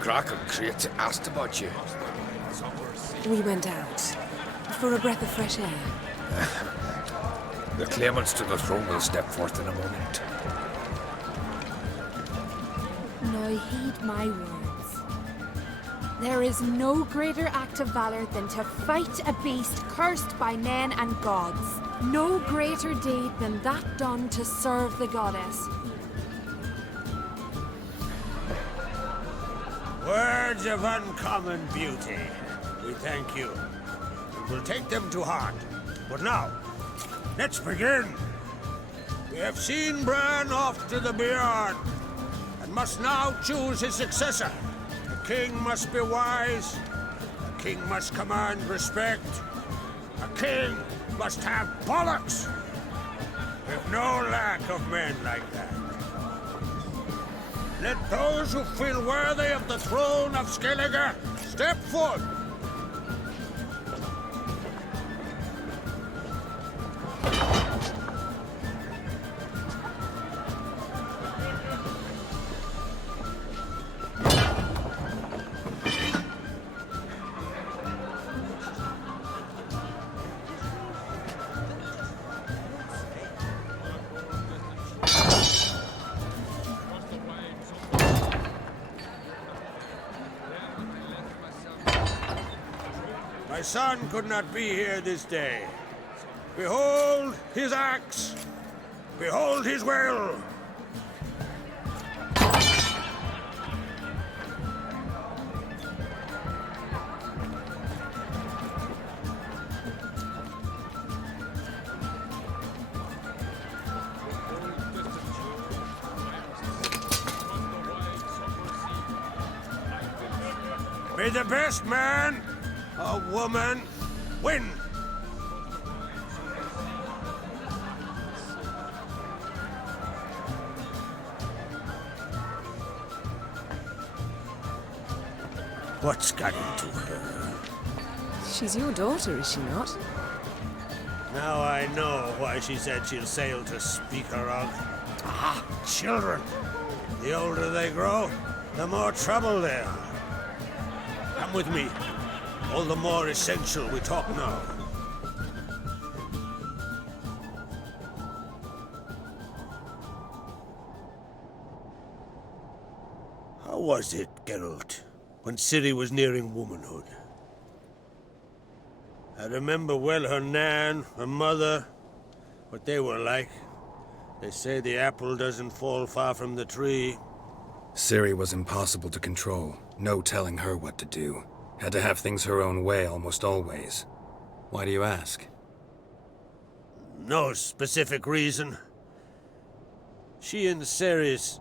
Kraken Create asked about you. We went out for a breath of fresh air. The claimants to the throne will step forth in a moment. Now heed my words. There is no greater act of valor than to fight a beast cursed by men and gods. No greater deed than that done to serve the goddess. Words of uncommon beauty. We thank you. We'll take them to heart. But now, let's begin. We have seen Bran off to the Beyond, and must now choose his successor. A king must be wise. A king must command respect. A king must have bollocks. We've no lack of men like that. Let those who feel worthy of the throne of Skellige step forth. My son could not be here this day. Behold his axe. Behold his will. May the best man or woman win. What's got into her? She's your daughter, is she not? Now I know why she said she'll sail to speak her of. Ah, children. The older they grow, the more trouble they are. Come with me. All the more essential we talk now. How was it, Geralt, when Ciri was nearing womanhood? I remember well her nan, her mother, what they were like. They say the apple doesn't fall far from the tree. Ciri was impossible to control. No telling her what to do. Had to have things her own way almost always. Why do you ask? No specific reason. She and Ceres,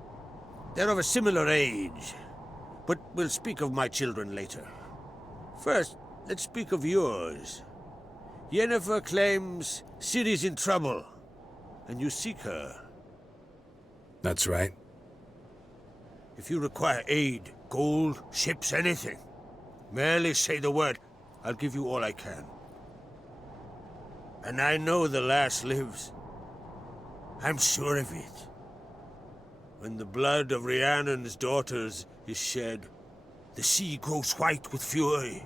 they're of a similar age. But we'll speak of my children later. First, let's speak of yours. Yennefer claims Ciri's in trouble, and you seek her. That's right. If you require aid, gold, ships, anything, merely say the word. I'll give you all I can. And I know the lass lives. I'm sure of it. When the blood of Rhiannon's daughters is shed, the sea grows white with fury.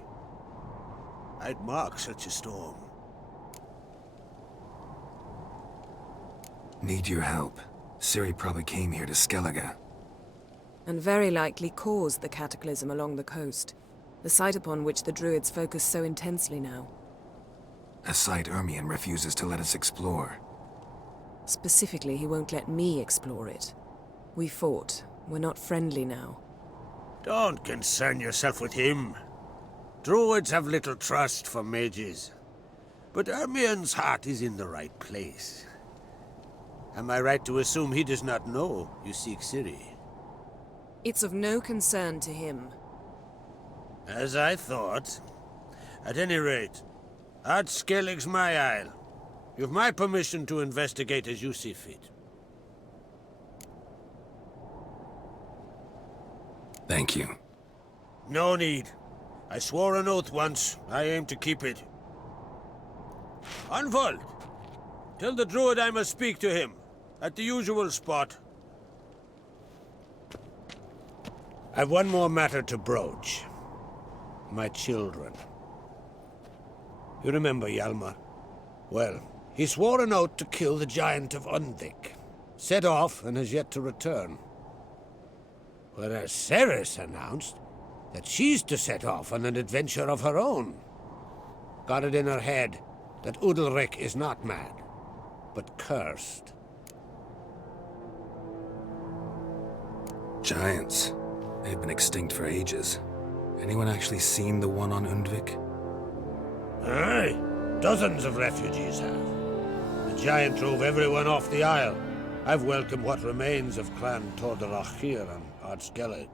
I'd mark such a storm. Need your help. Ciri probably came here to Skellige. And very likely caused the cataclysm along the coast. The site upon which the Druids focus so intensely now. A site Ermion refuses to let us explore. Specifically, he won't let me explore it. We fought. We're not friendly now. Don't concern yourself with him. Druids have little trust for mages. But Ermion's heart is in the right place. Am I right to assume he does not know you seek Ciri? It's of no concern to him. As I thought. At any rate, Ard Skellig's my isle. You've my permission to investigate as you see fit. Thank you. No need. I swore an oath once. I aim to keep it. Unfold! Tell the druid I must speak to him. At the usual spot. I've one more matter to broach. My children. You remember Hjalmar? Well, he swore an oath to kill the Giant of Undvik. Set off and has yet to return. Whereas Cerys announced that she's to set off on an adventure of her own. Got it in her head that Udalryk is not mad, but cursed. Giants. They've been extinct for ages. Anyone actually seen the one on Undvik? Aye, dozens of refugees have. The giant drove everyone off the isle. I've welcomed what remains of Clan Tordarach here on Ardskellig.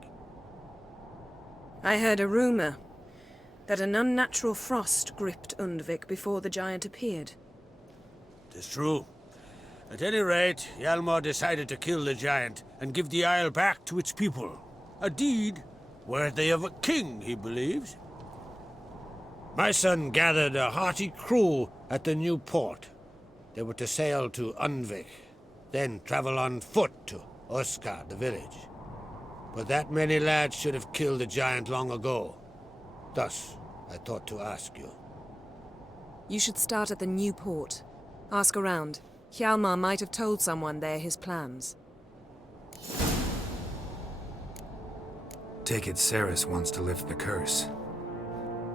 I heard a rumor that an unnatural frost gripped Undvik before the giant appeared. Tis true. At any rate, Hjalmar decided to kill the giant and give the isle back to its people. A deed worthy of a king, he believes. My son gathered a hearty crew at the new port. They were to sail to Undvik, then travel on foot to Oskar, the village. But that many lads should have killed the giant long ago. Thus, I thought to ask you. You should start at the new port. Ask around. Hjalmar might have told someone there his plans. Take it Cerys wants to lift the curse.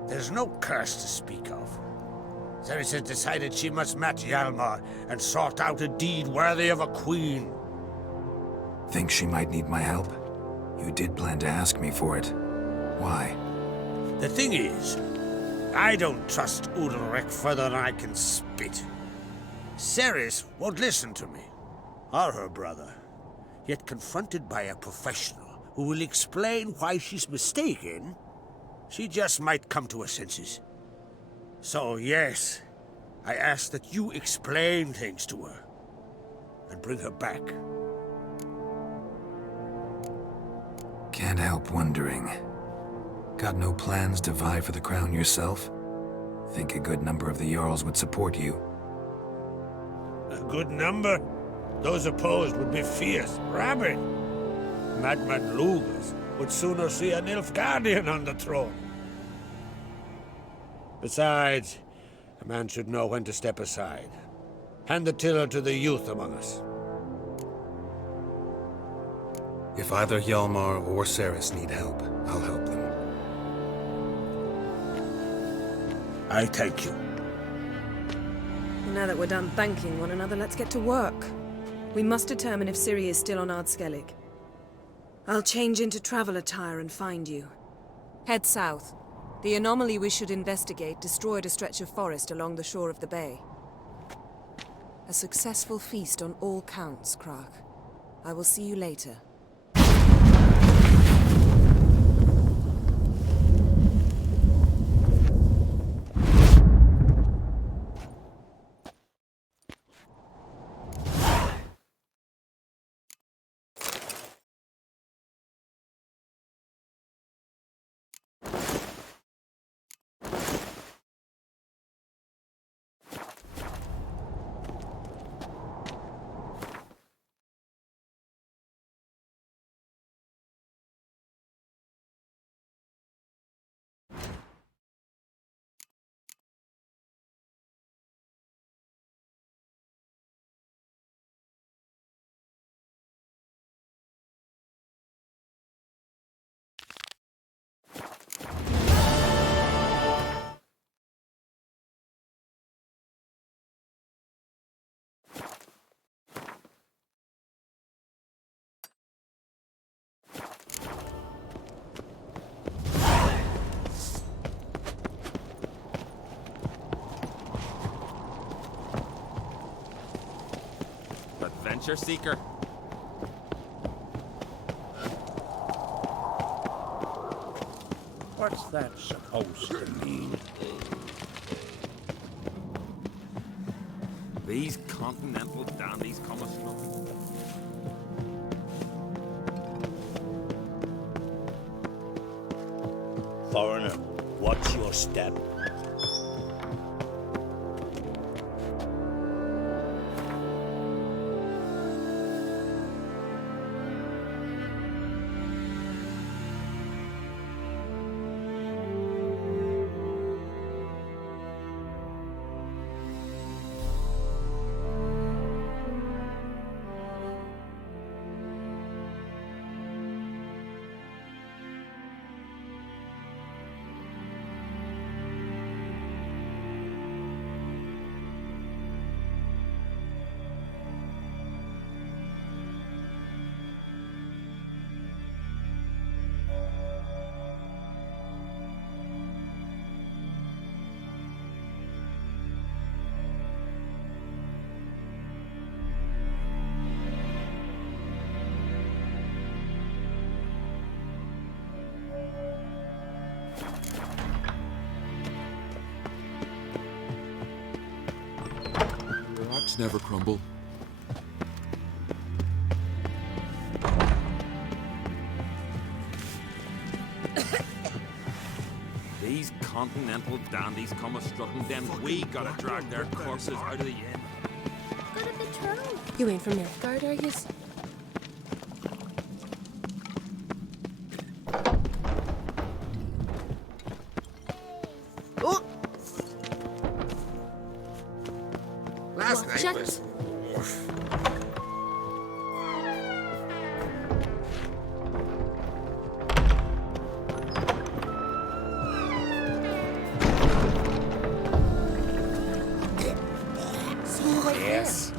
There's no curse to speak of. Cerys has decided she must match Hjalmar and sort out a deed worthy of a queen. Think she might need my help? You did plan to ask me for it. Why? The thing is, I don't trust Udalryk further than I can spit. Cerys won't listen to me, or her brother. Yet confronted by a professional who will explain why she's mistaken, she just might come to her senses. So yes, I ask that you explain things to her and bring her back. Can't help wondering. Got no plans to vie for the crown yourself? Think a good number of the Jarls would support you. A good number? Those opposed would be fierce, rabid. Madman Lugas would sooner see a Nilfgaardian on the throne. Besides, a man should know when to step aside. Hand the tiller to the youth among us. If either Hjalmar or Cerys need help, I'll help them. I thank you. Well, now that we're done thanking one another, let's get to work. We must determine if Ciri is still on Ardskellig. I'll change into travel attire and find you. Head south. The anomaly we should investigate destroyed a stretch of forest along the shore of the bay. A successful feast on all counts, Crach. I will see you later. Adventure seeker. What's that supposed to mean? These continental dandies come a snow. Foreigner, watch your step. Hearts never crumble. These continental dandies come a-strutting, then we gotta drag their corpses out of the inn. Got a bit thrown. You ain't from Nilfgaard, are yous? Last Watch night it. was... See you right Yes.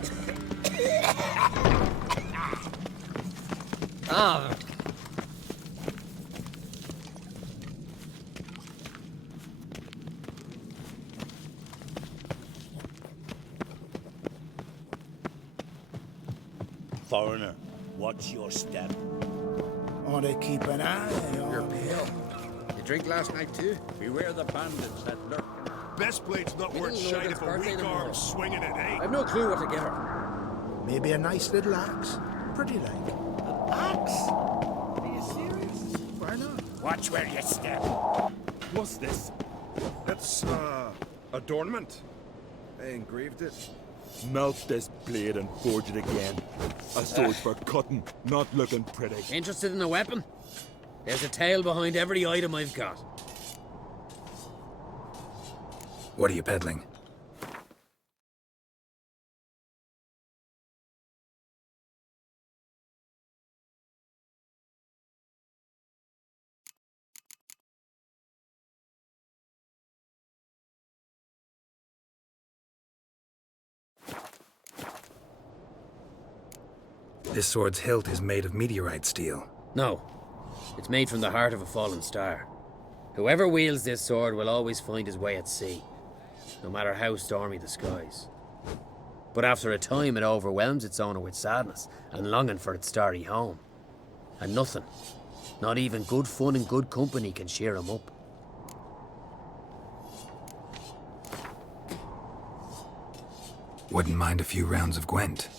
Foreigner, watch your step. Oh, they keep an eye You're on me. pale. You drink last night too? Beware the bandits that lurk. Best blade's not We worth didn't know shite it's if a birthday weak tomorrow. arm's swinging it, eh? I've no clue what to give her. Maybe a nice little axe. Pretty like. Axe? Are you serious? Why not? Watch where you step. What's this? It's, adornment. I engraved it. Melt this blade and forge it again. A sword for cutting, not looking pretty. Interested in a weapon? There's a tale behind every item I've got. What are you peddling? This sword's hilt is made of meteorite steel. No, it's made from the heart of a fallen star. Whoever wields this sword will always find his way at sea, no matter how stormy the skies. But after a time, it overwhelms its owner with sadness and longing for its starry home. And nothing, not even good fun and good company, can cheer him up. Wouldn't mind a few rounds of Gwent.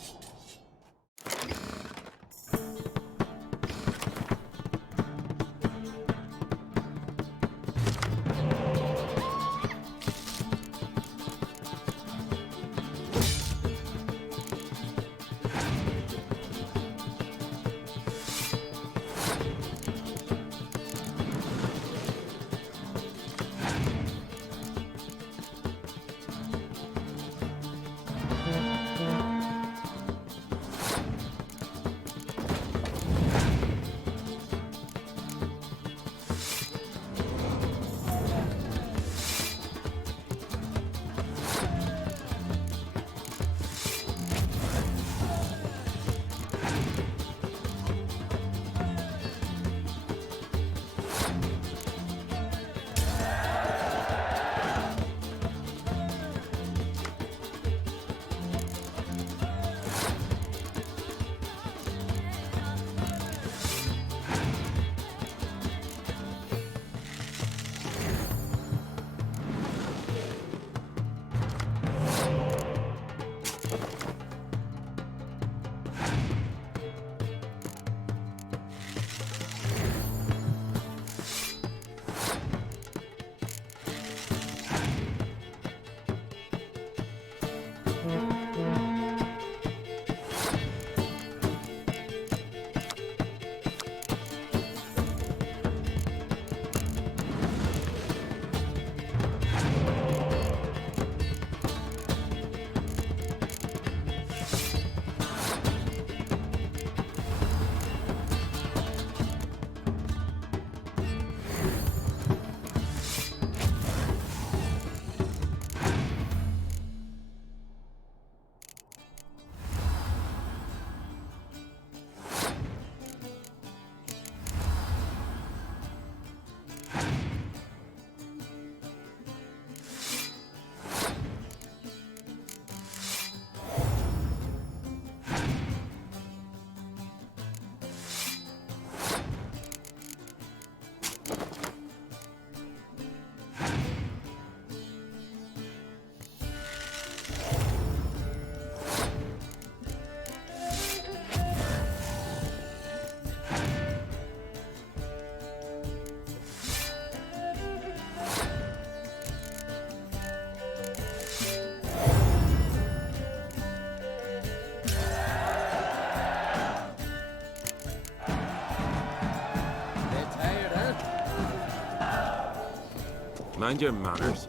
Mind your manners.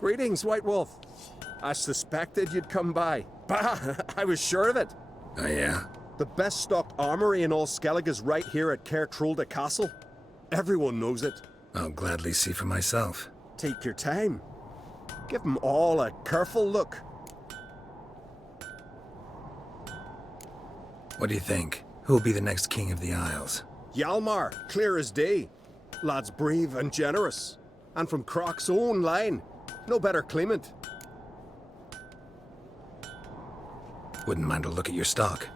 Greetings, White Wolf. I suspected you'd come by. Bah! I was sure of it. Oh, yeah? The best stocked armory in all Skellig is right here at Caer Trolde Castle. Everyone knows it. I'll gladly see for myself. Take your time. Give them all a careful look. What do you think? Who'll be the next king of the Isles? Hjalmar, clear as day. Lad's brave and generous. And from Croc's own line. No better claimant. Wouldn't mind a look at your stock.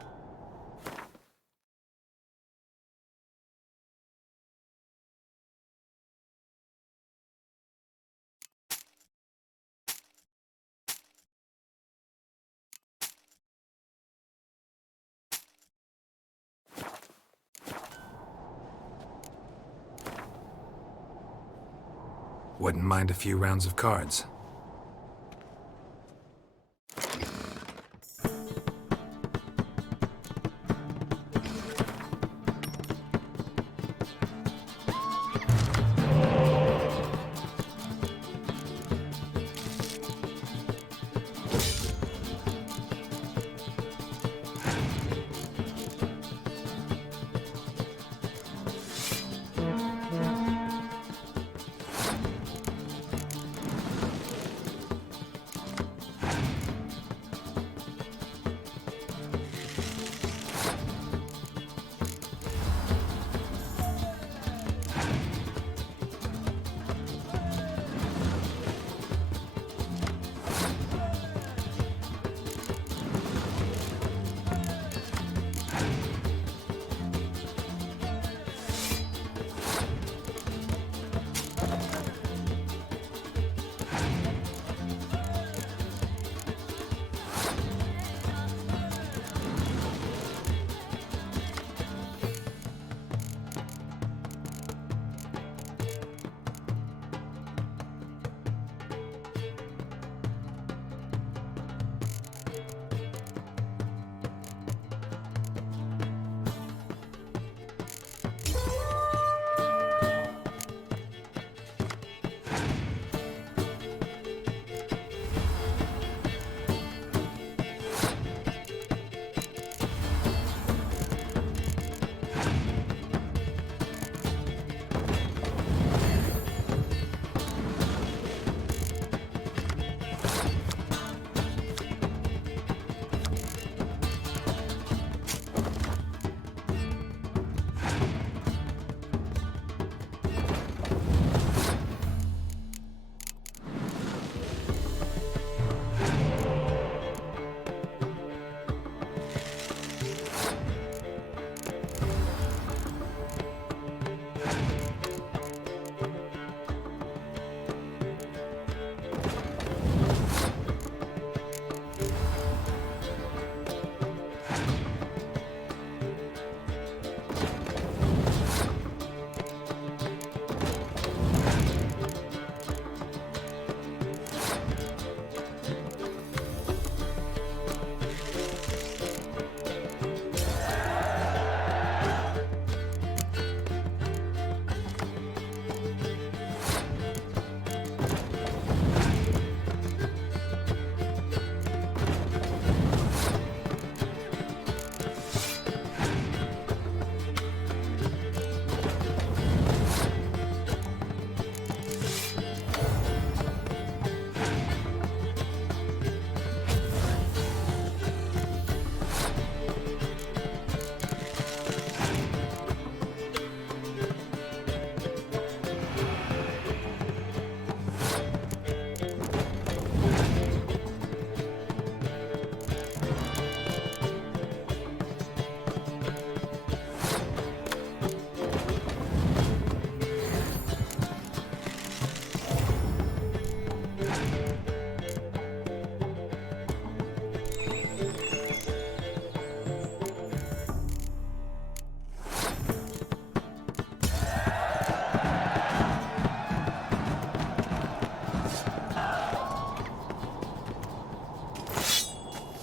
Wouldn't mind a few rounds of cards.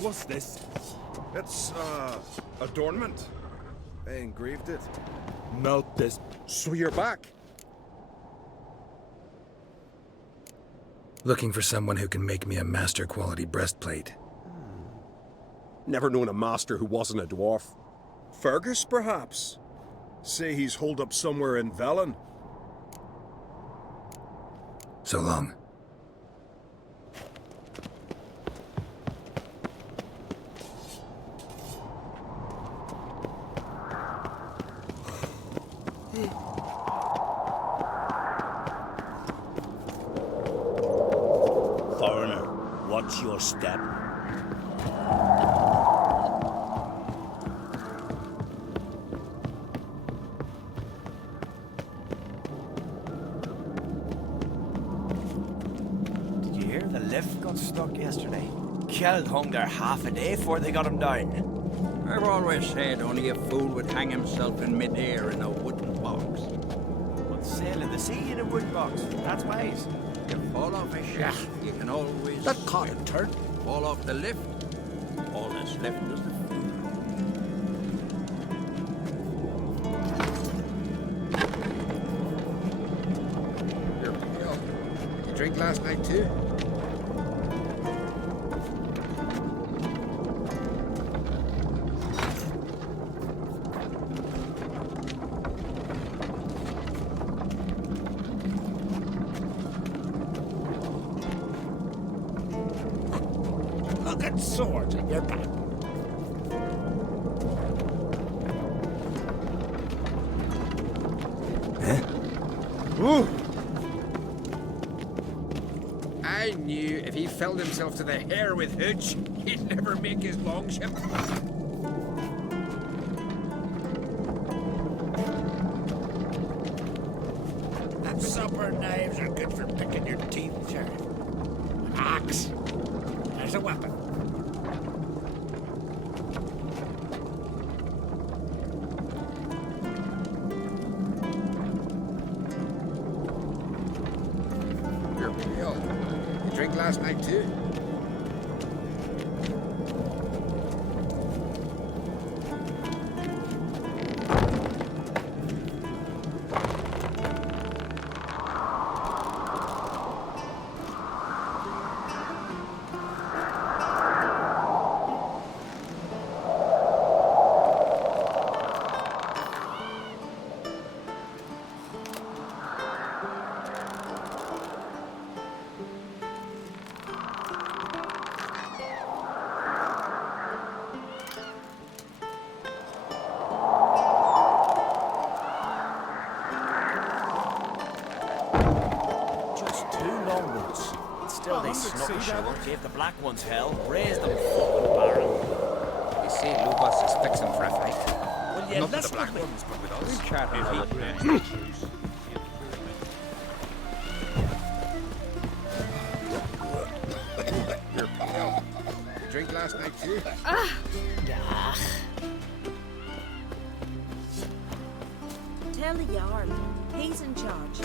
What's this? It's, adornment. I engraved it. Melt this. So you're back. Looking for someone who can make me a master quality breastplate. Never known a master who wasn't a dwarf. Fergus, perhaps? Say he's holed up somewhere in Velen. So long. Foreigner, watch your step. Did you hear the lift got stuck yesterday? Kjeld hung there half a day before they got him down. I've always said only a fool would hang himself in mid-air in a wooden box. But sail in the sea in a wood box, that's wise. You fall off a shaft, you can always... That caught him, turn. Fall off the lift. All that's left is the fool. You drink last night too? Look at swords in your back. Ooh! I knew if he filled himself to the hair with hooch, he'd never make his longship. Them supper knives are good for picking your teeth, Sheriff. An axe. There's a weapon. You're pale. You drink last night too? Still, they snuck ashore, gave the black ones hell, raised them fucking barren. You see, Lubos is fixing for a fight. Well, yeah, Not with let's the black look ones, but with us. We'll chat another day. You're pale. You drink last night too? Tell the Jarl. He's in charge.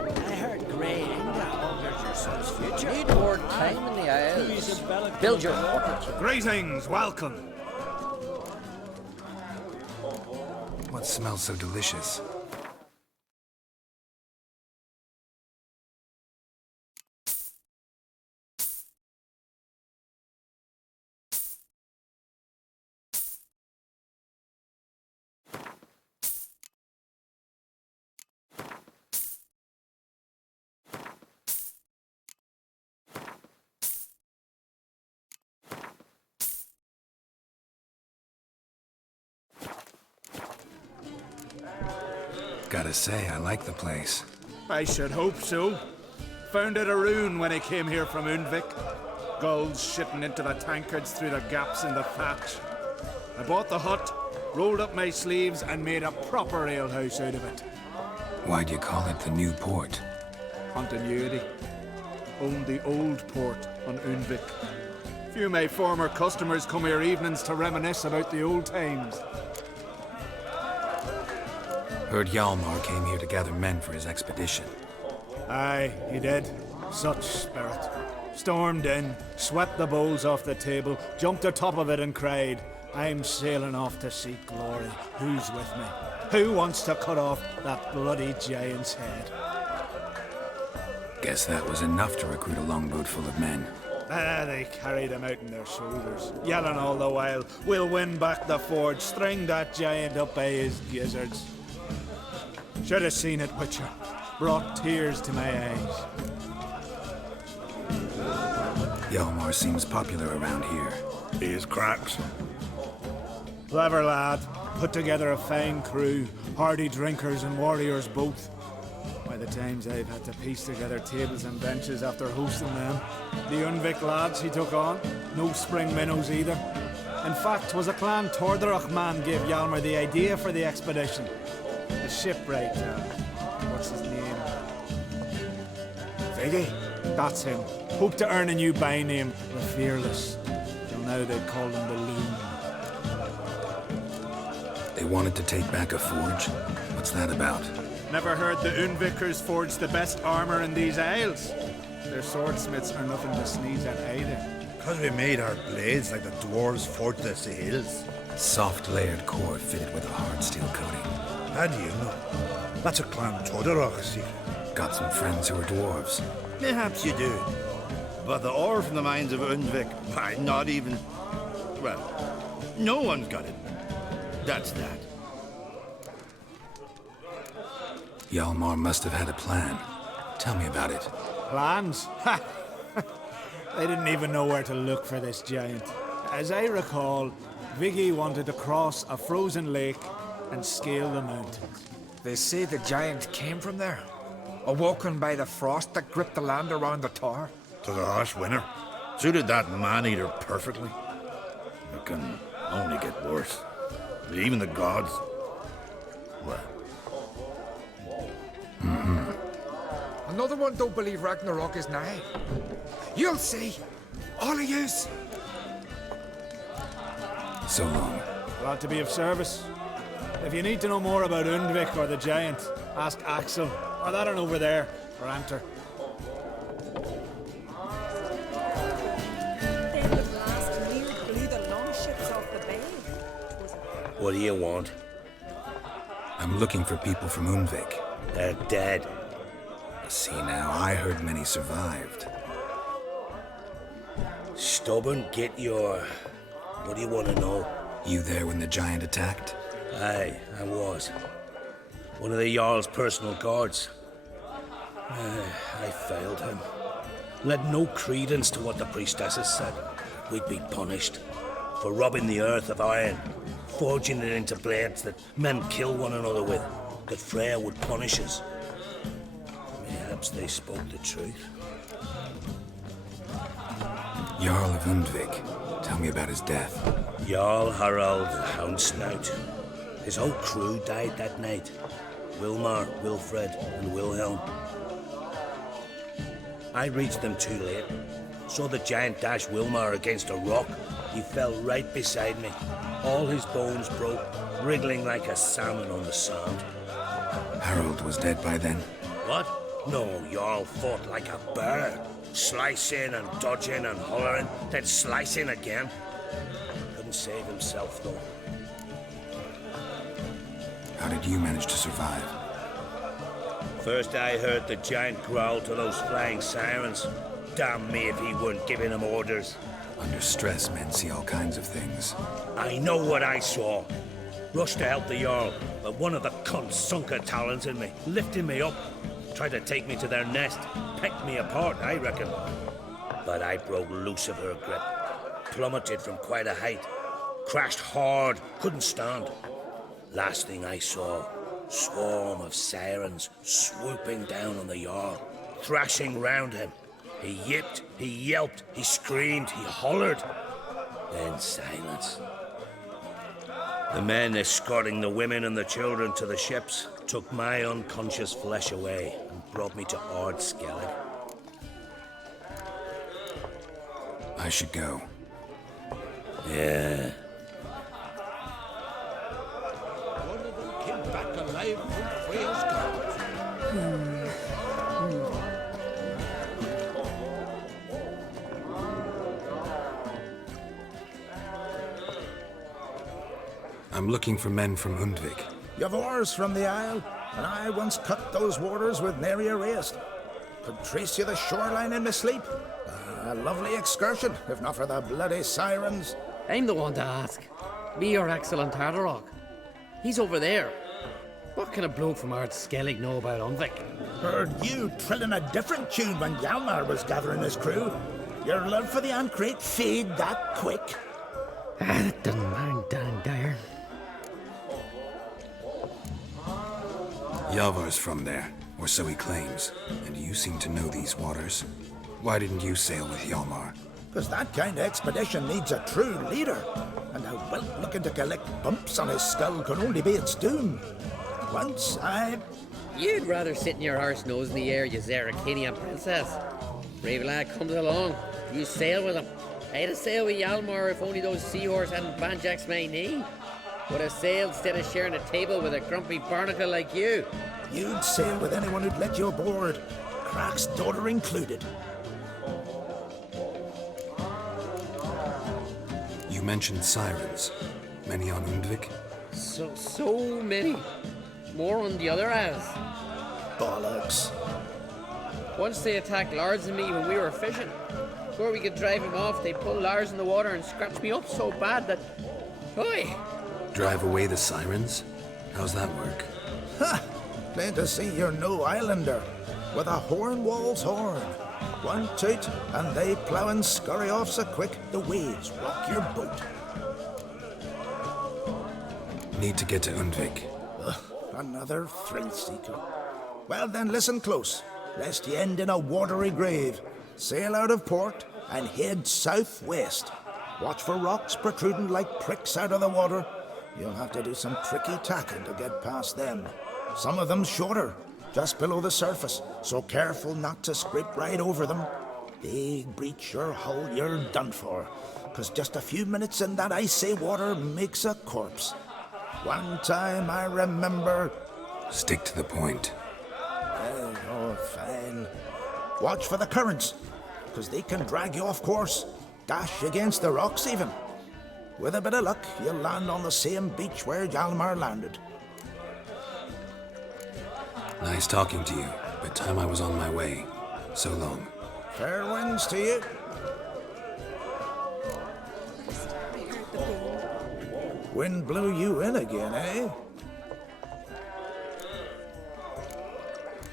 I heard Grey Inga hungers your son's future. Need more time in the Isles. Build your fortress. Greetings, welcome. What smells so delicious? Gotta say, I like the place. I should hope so. Found it a rune when I came here from Unvik. Gulls shitting into the tankards through the gaps in the thatch. I bought the hut, rolled up my sleeves, and made a proper alehouse out of it. Why'd you call it the New Port? Continuity. Owned the old port on Unvik. Few of my former customers come here evenings to reminisce about the old times. Heard Hjalmar came here to gather men for his expedition. Aye, he did. Such spirit. Stormed in, swept the bowls off the table, jumped atop of it and cried, I'm sailing off to seek glory. Who's with me? Who wants to cut off that bloody giant's head? Guess that was enough to recruit a longboat full of men. They carried him out on their shoulders, yelling all the while, "We'll win back the forge, string that giant up by his gizzards." Should have seen it, Witcher. Brought tears to my eyes. Hjalmar seems popular around here. He is cracks. Clever lad. Put together a fine crew, hardy drinkers and warriors both. By the times I've had to piece together tables and benches after hosting them. The Unvik lads he took on, no spring minnows either. In fact, was a clan Tordarach man gave Hjalmar the idea for the expedition. The shipwright, what's his name? Viggy? That's him. Hope to earn a new byname, the Fearless. Till now they called him the Loon. They wanted to take back a forge? What's that about? Never heard the Unvikers forge the best armor in these isles. Their swordsmiths are nothing to sneeze at either. Because we made our blades like the dwarves forged the sails. Soft layered core fitted with a hard steel coating. How do you know? That's a clan Tordarach secret. Got some friends who are dwarves. Perhaps you do. But the ore from the mines of Undvik, why, not even... Well, no one's got it. That's that. Hjalmar must have had a plan. Tell me about it. Plans? Ha! They didn't even know where to look for this giant. As I recall, Viggy wanted to cross a frozen lake and scale the mountains. They say the giant came from there, awoken by the frost that gripped the land around the tower. To the harsh winter. Suited that man-eater perfectly. It can only get worse. Even the gods... Well... Another one don't believe Ragnarok is nigh. You'll see. All of yous. So long. Glad to be of service. If you need to know more about Undvik or the giant, ask Axel, or that one over there, or Anter. Then the blast near blew the longships off the bay. What do you want? I'm looking for people from Undvik. They're dead. See now, I heard many survived. Stubborn, get your... What do you want to know? You there when the giant attacked? Aye, I was. One of the Jarl's personal guards. I failed him. Led no credence to what the priestesses said. We'd be punished for robbing the earth of iron, forging it into blades that men kill one another with, that Freya would punish us. Perhaps they spoke the truth. Jarl of Undvik. Tell me about his death. Jarl Harald Houndsnout. His whole crew died that night. Wilmar, Wilfred, and Wilhelm. I reached them too late. Saw the giant dash Wilmar against a rock. He fell right beside me. All his bones broke, wriggling like a salmon on the sand. Harold was dead by then? What? No, Jarl fought like a bear. Slicing and dodging and hollering, then slicing again. Couldn't save himself, though. How did you manage to survive? First I heard the giant growl to those flying sirens. Damn me if he weren't giving them orders. Under stress, men see all kinds of things. I know what I saw. Rushed to help the Jarl, but one of the cunts sunk her talons in me, lifting me up. Tried to take me to their nest, pecked me apart, I reckon. But I broke loose of her grip, plummeted from quite a height, crashed hard, couldn't stand. Last thing I saw, swarm of sirens swooping down on the Jarl, thrashing round him. He yipped, he yelped, he screamed, he hollered. Then silence. The men escorting the women and the children to the ships took my unconscious flesh away and brought me to Ard Skellig. I should go. Yeah. One of them came back alive from Freya's guard. I'm looking for men from Undvik. You've oars from the Isle, and I once cut those waters with nary a rest. Could trace you the shoreline in my sleep. A lovely excursion, if not for the bloody sirens. I'm the one to ask. Me or Axel on Tartarok. He's over there. What can a bloke from Ard Skellig know about Undvik? Heard you trilling a different tune when Hjalmar was gathering his crew. Your love for the Ancrate fade that quick. That doesn't matter, Dan Dyer. Yavar's from there, or so he claims, and you seem to know these waters. Why didn't you sail with Hjalmar? Because that kind of expedition needs a true leader, and a whelp looking to collect bumps on his skull can only be its doom. Once You'd rather sit in your horse nose in the air, you Zarakinian princess. Brave lad comes along, you sail with him. I'd have sailed with Hjalmar if only those seahorse hadn't banjaxed my knee. Would have sailed instead of sharing a table with a grumpy barnacle like you. You'd sail with anyone who'd let you aboard, Crach's daughter included. You mentioned sirens. Many on Undvik? So many. More on the other halves. Bollocks. Once they attacked Lars and me when we were fishing. Before we could drive him off, they'd pull Lars in the water and scratch me up so bad that... Oi! Drive away the sirens? How's that work? Ha! Plain to see you're no islander. With a Hornwall's horn. One toot, and they plough and scurry off so quick the waves rock your boat. Need to get to Undvik. Another thrill seeker. Well then, listen close, lest ye end in a watery grave. Sail out of port and head southwest. Watch for rocks protruding like pricks out of the water. You'll have to do some tricky tacking to get past them. Some of them shorter, just below the surface, so careful not to scrape right over them. They breach your hull, you're done for, 'cause just a few minutes in that icy water makes a corpse. One time I remember... Stick to the point. Oh, fine. Watch for the currents, 'cause they can drag you off course, dash against the rocks even. With a bit of luck, you'll land on the same beach where Hjalmar landed. Nice talking to you, but time I was on my way. So long. Fair winds to you. Wind blew you in again, eh?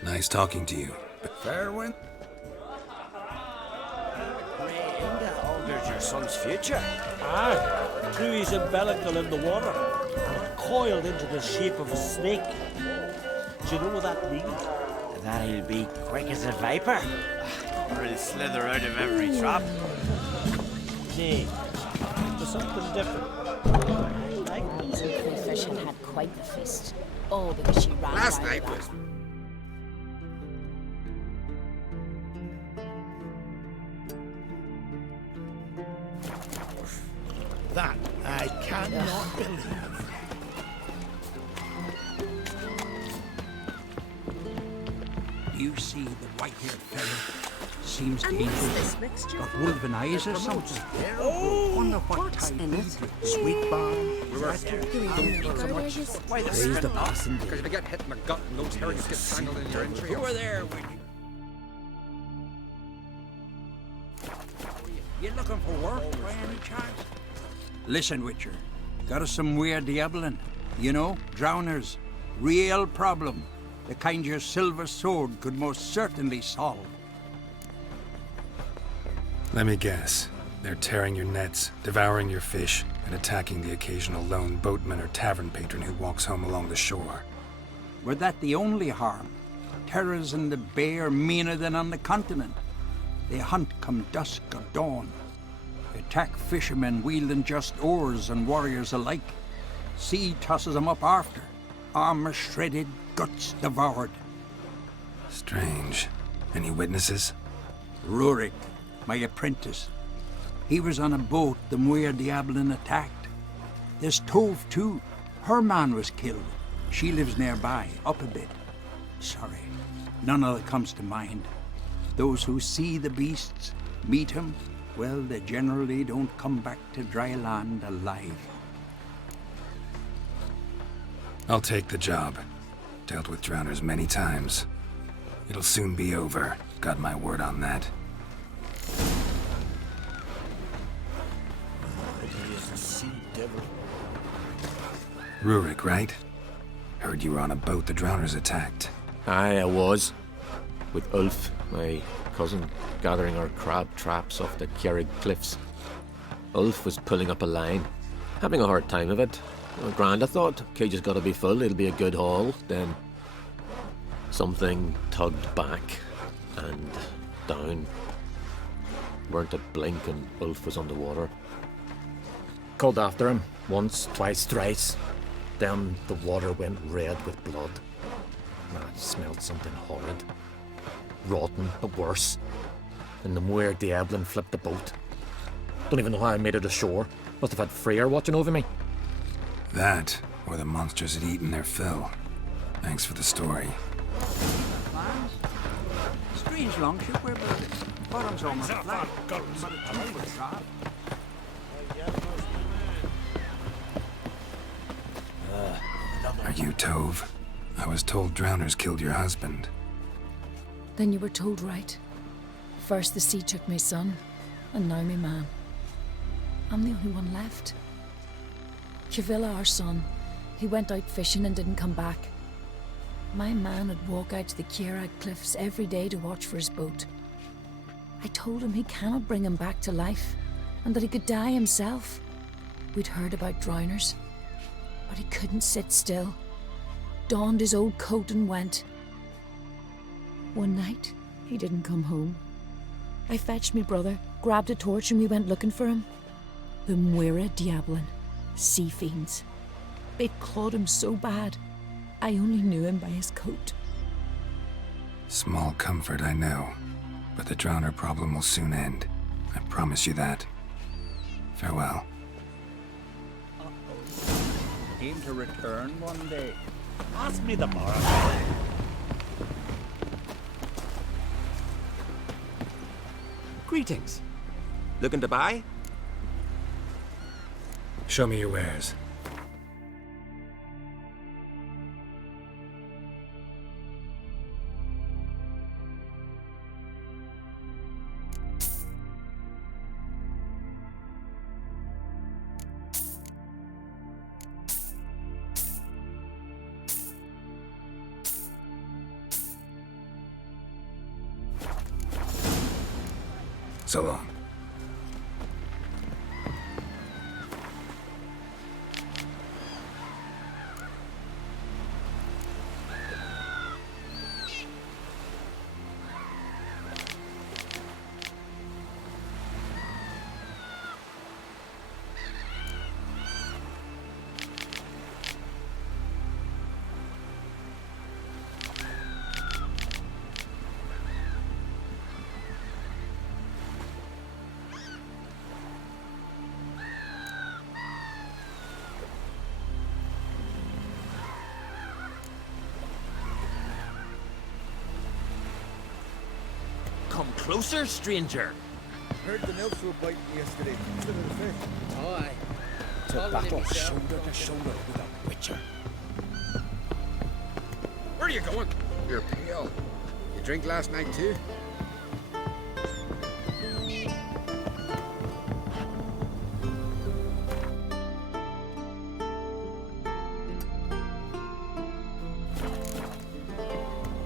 Nice talking to you. Fair wind. Alters your son's future. Aye, through his umbilical in the water, coiled into the shape of a snake. Do you know what that means? That he'll be quick as a viper. Or he'll slither out of every trap. Nay, there's something different. Queen Fishing had quite the feast. All because she ran Last around night that. was... That I cannot believe. You see the white-haired fellow? Seems dangerous. Got wolven eyes or something. Wonder what type in it? Sweet bar. Raise the boxing. Because if you get hit in the gut and those herrings get tangled in your entry... Who are there with you? You looking for work by any chance? Listen, Witcher. Got us some weird diabling. You know, drowners. Real problem. The kind your silver sword could most certainly solve. Let me guess. They're tearing your nets, devouring your fish, and attacking the occasional lone boatman or tavern patron who walks home along the shore. Were that the only harm? Terrors in the bay are meaner than on the continent. They hunt come dusk or dawn. Attack fishermen wielding just oars and warriors alike. Sea tosses them up after. Armor shredded, guts devoured. Strange. Any witnesses? Rurik, my apprentice. He was on a boat the Muir Diablin attacked. There's Tove, too. Her man was killed. She lives nearby, up a bit. Sorry, none of it comes to mind. Those who see the beasts, meet him, well, they generally don't come back to dry land alive. I'll take the job. Dealt with drowners many times. It'll soon be over. Got my word on that. He is a sea devil. Rurik, right? Heard you were on a boat the drowners attacked. Aye, I was. With Ulf, my cousin, gathering our crab traps off the Kjerrig cliffs. Ulf was pulling up a line, having a hard time of it. Well, grand, I thought. Cage has got to be full, it'll be a good haul. Then something tugged back and down. Weren't a blink and Ulf was underwater. Called after him, once, twice, thrice. Then the water went red with blood. I smelled something horrid. Rotten, but worse. And the Muir Diablin flipped the boat. Don't even know how I made it ashore. Must have had Freyr watching over me. That, or the monsters had eaten their fill. Thanks for the story. Plans? Strange longship we're building. Bottom's almost flat, but it's a with trap. Are you Tove? I was told drowners killed your husband. Then you were told right. First the sea took my son, and now my man. I'm the only one left. Kavilla, our son, he went out fishing and didn't come back. My man would walk out to the Kjerrig cliffs every day to watch for his boat. I told him he cannot bring him back to life, and that he could die himself. We'd heard about drowners, but he couldn't sit still. Donned his old coat and went. One night, he didn't come home. I fetched me brother, grabbed a torch, and we went looking for him. The Muira Diablin, sea fiends. They'd clawed him so bad, I only knew him by his coat. Small comfort, I know. But the drowner problem will soon end. I promise you that. Farewell. Aim to return one day. Ask me the morrow. Greetings. Looking to buy? Show me your wares. So long. Come closer, stranger. Heard the nymphs were biting yesterday. Look at the fish. Oh, aye. To battle shoulder to shoulder with a witcher. Where are you going? You're pale. You drink last night too?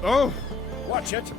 Oh! Watch it!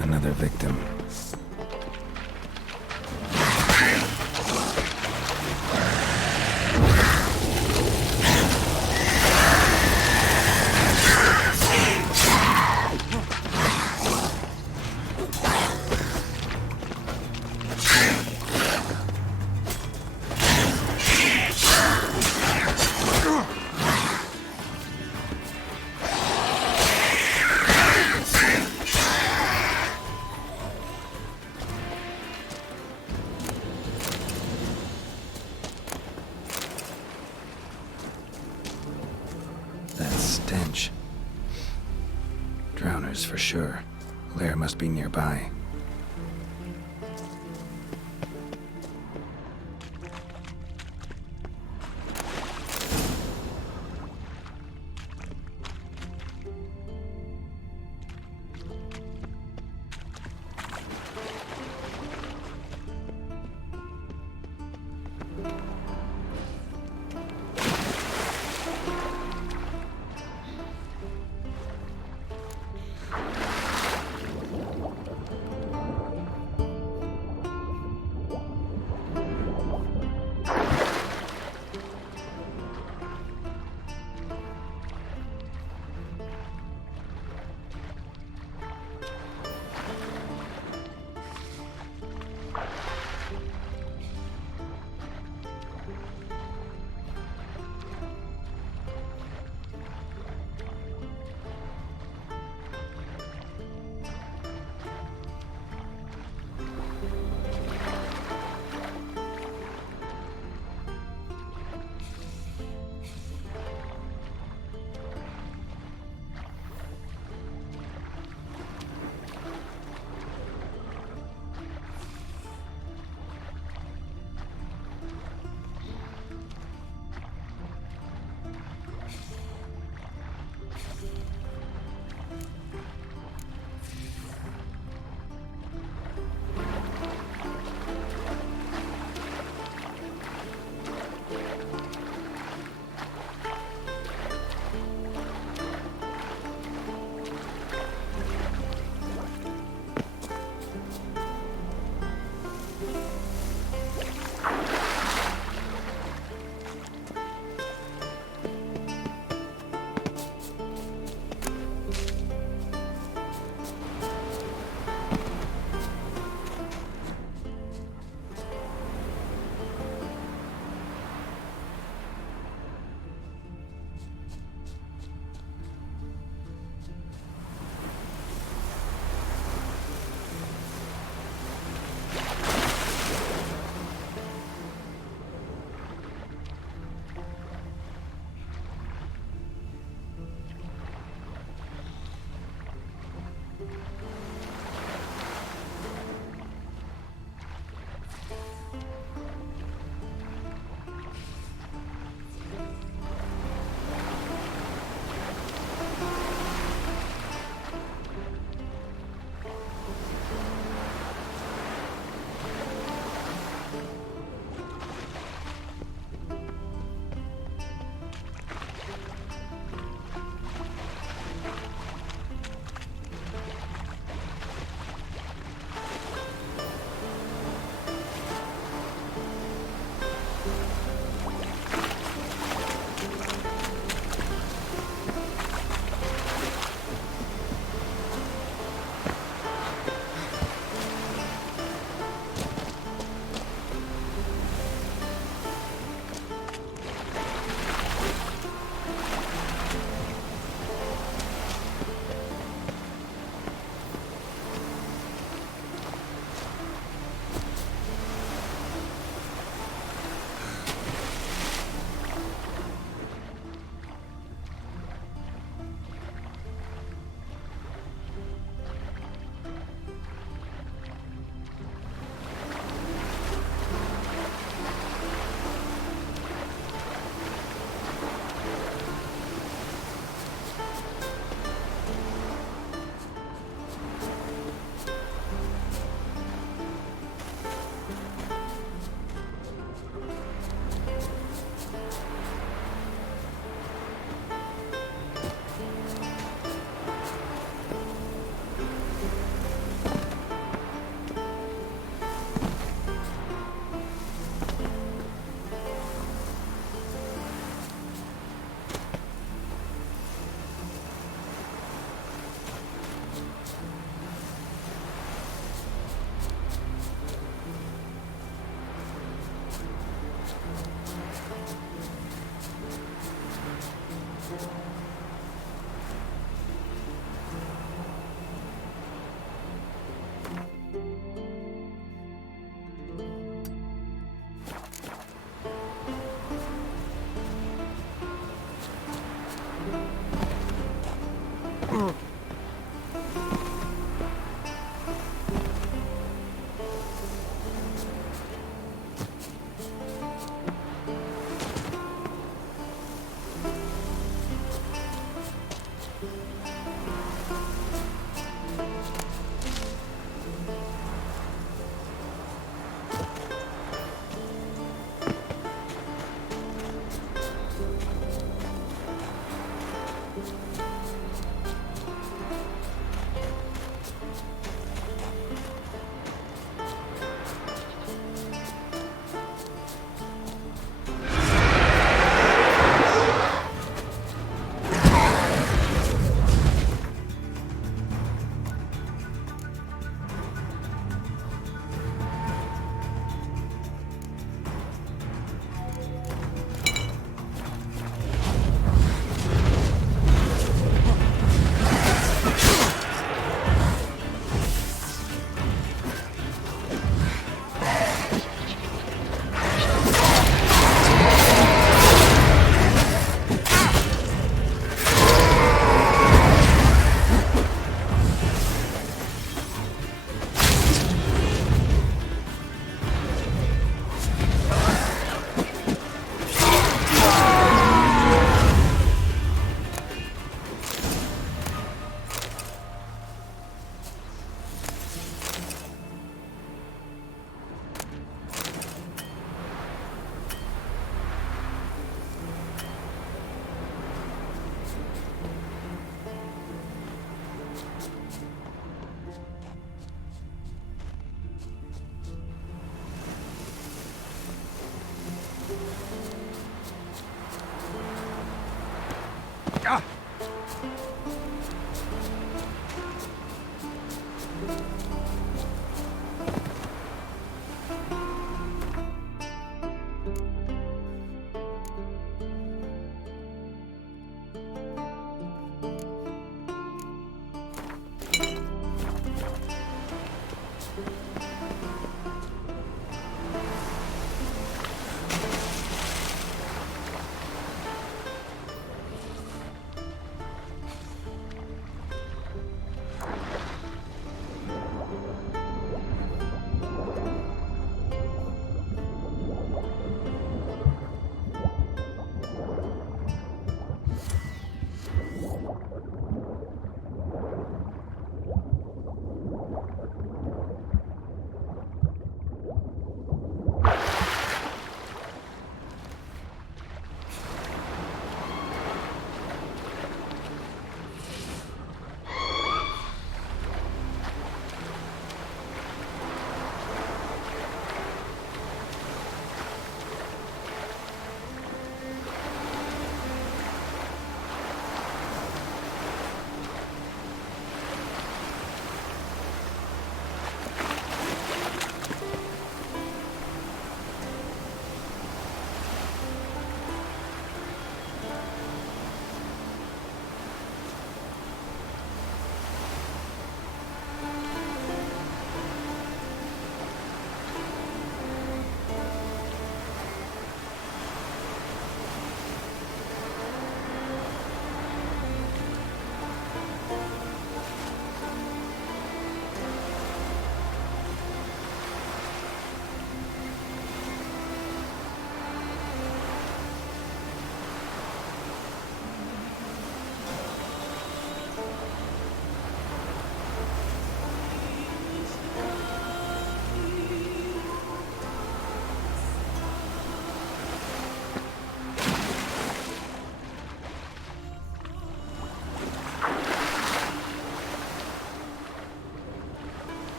Another victim. for sure. Lair must be nearby.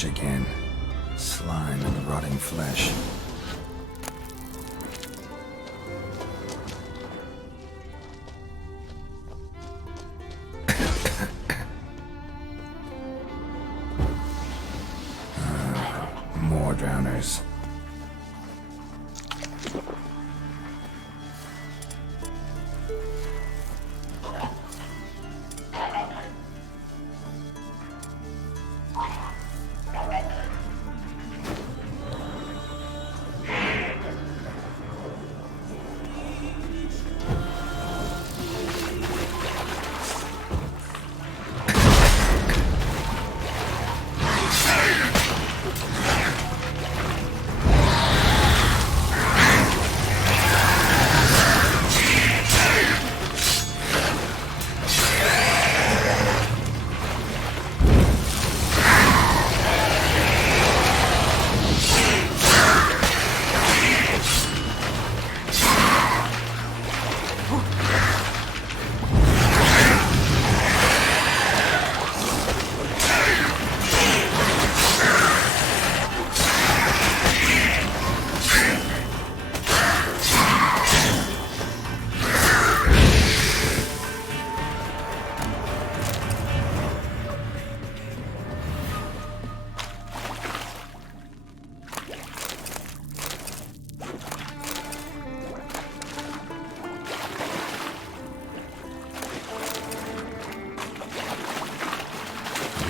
stench again. Slime and rotting flesh. More drowners.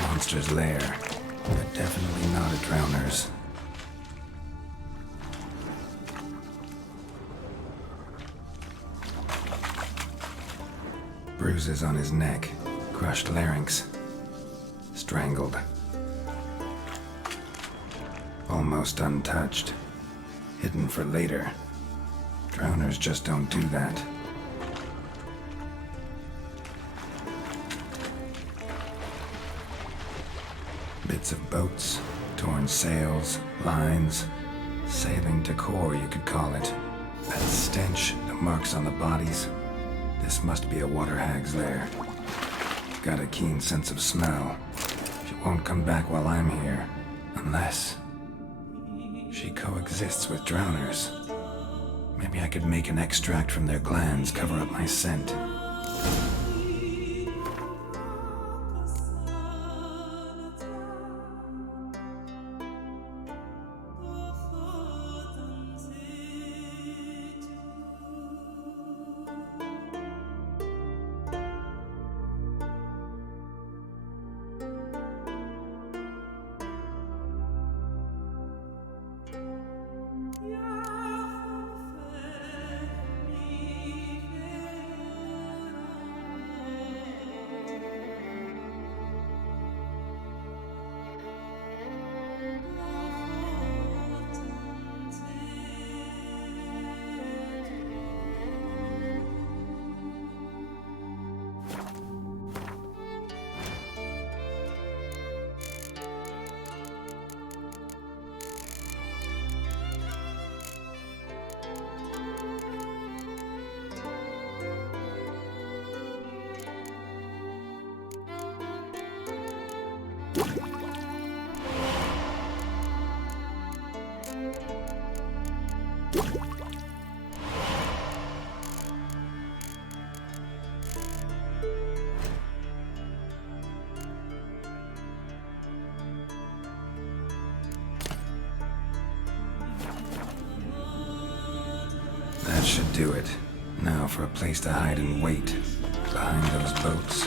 Monster's lair, but definitely not a drowner's. Bruises on his neck, crushed larynx, strangled. Almost untouched, hidden for later. Drowners just don't do that. Bits of boats, torn sails, lines, sailing decor, you could call it. That stench, the marks on the bodies. This must be a water hag's lair. Got a keen sense of smell. She won't come back while I'm here, unless she coexists with drowners. Maybe I could make an extract from their glands cover up my scent. That should do it. Now for a place to hide and wait. Behind those boats.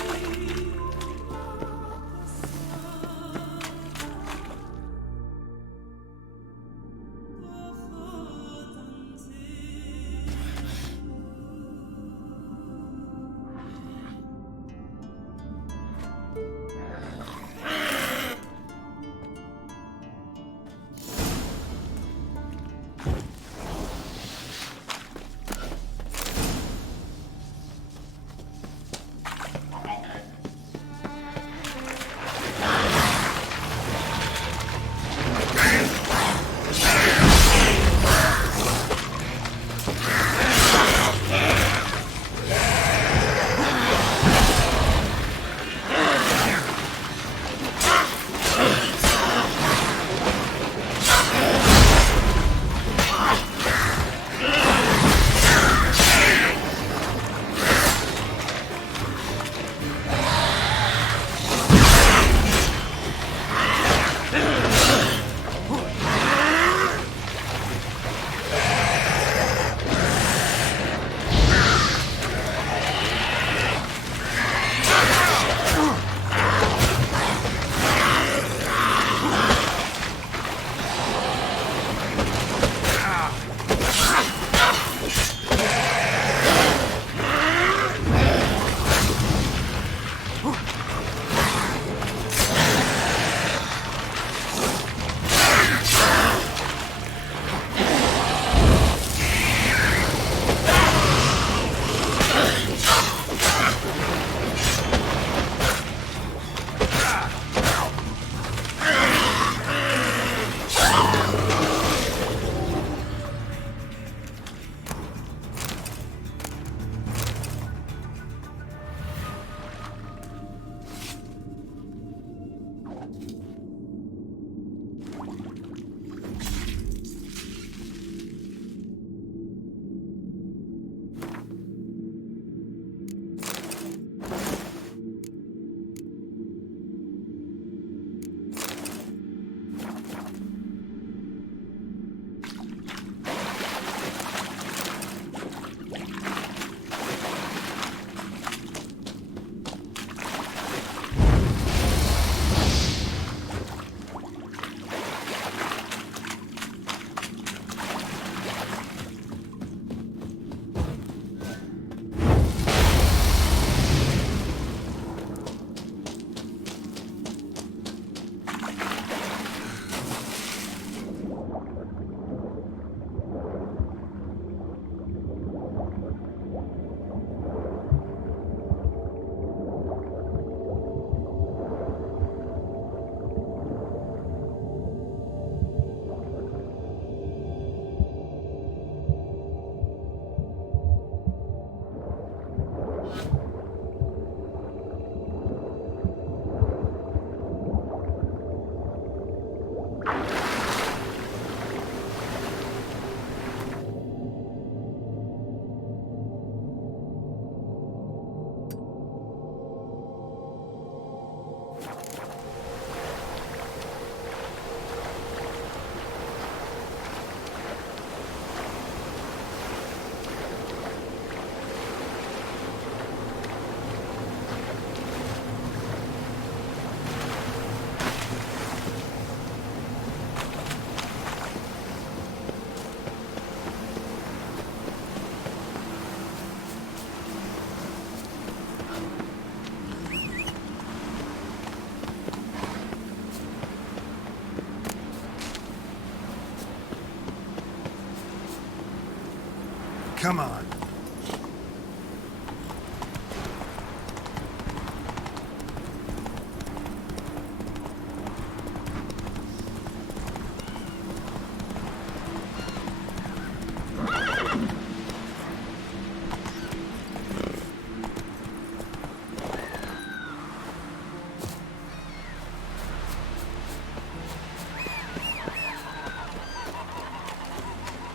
Come on.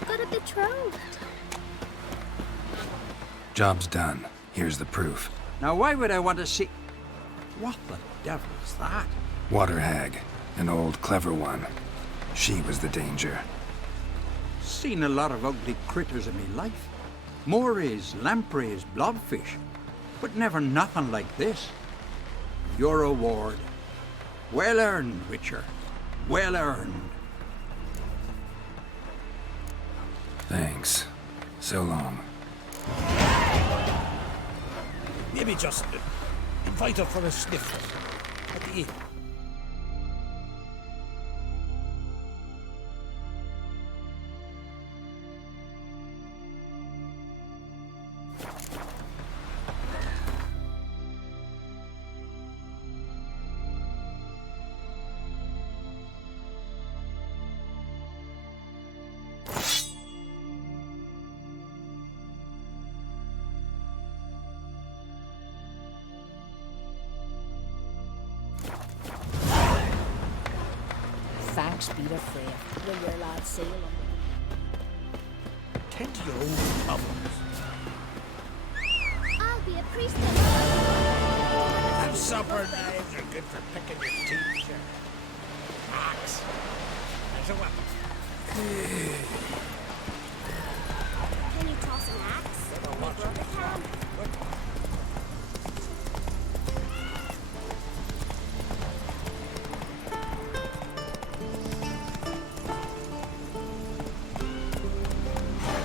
Got a betrothed. Job's done. Here's the proof. Now, why would I want to see... What the devil's that? Water hag. An old, clever one. She was the danger. Seen a lot of ugly critters in me life. Morays, lampreys, blobfish. But never nothing like this. Your reward. Well earned, Witcher. Well earned. Thanks. So long. Maybe just invite her for a sniff at the inn. Thanks be to Freya. Will your lad sail on? Tend to your own problems. I'll be a priestess. Have supper knives are good for picking your teeth, sure. Axe. There's a weapon. Can you toss an axe? My brother can.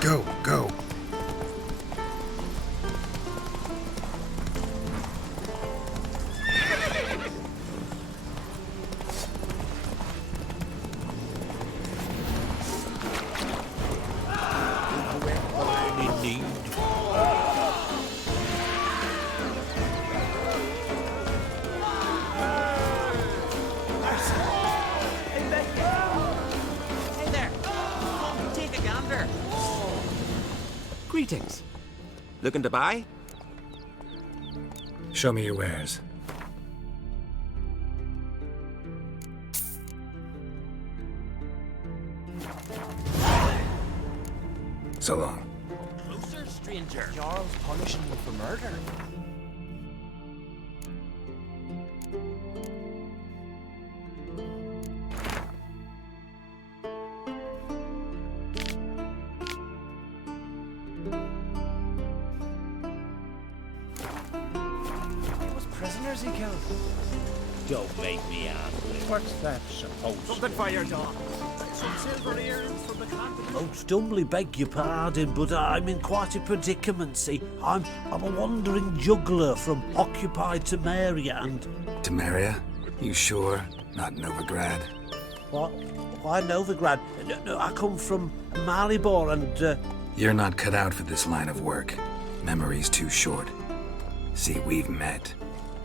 Go, go. Hey there! Come, take a gander. Greetings. Looking to buy? Show me your wares. So long. Closer, stranger. Jarl's punishing you for murder. It was prisoners he killed. Don't make me angry. What's that supposed to Something for your dog. Some silver earrings from the continent. Most humbly beg your pardon, but I'm in quite a predicament, see. I'm a wandering juggler from occupied Temeria and... Temeria? You sure? Not Novigrad? What? Why Novigrad? No, I come from Maribor and... You're not cut out for this line of work. Memory's too short. See, we've met.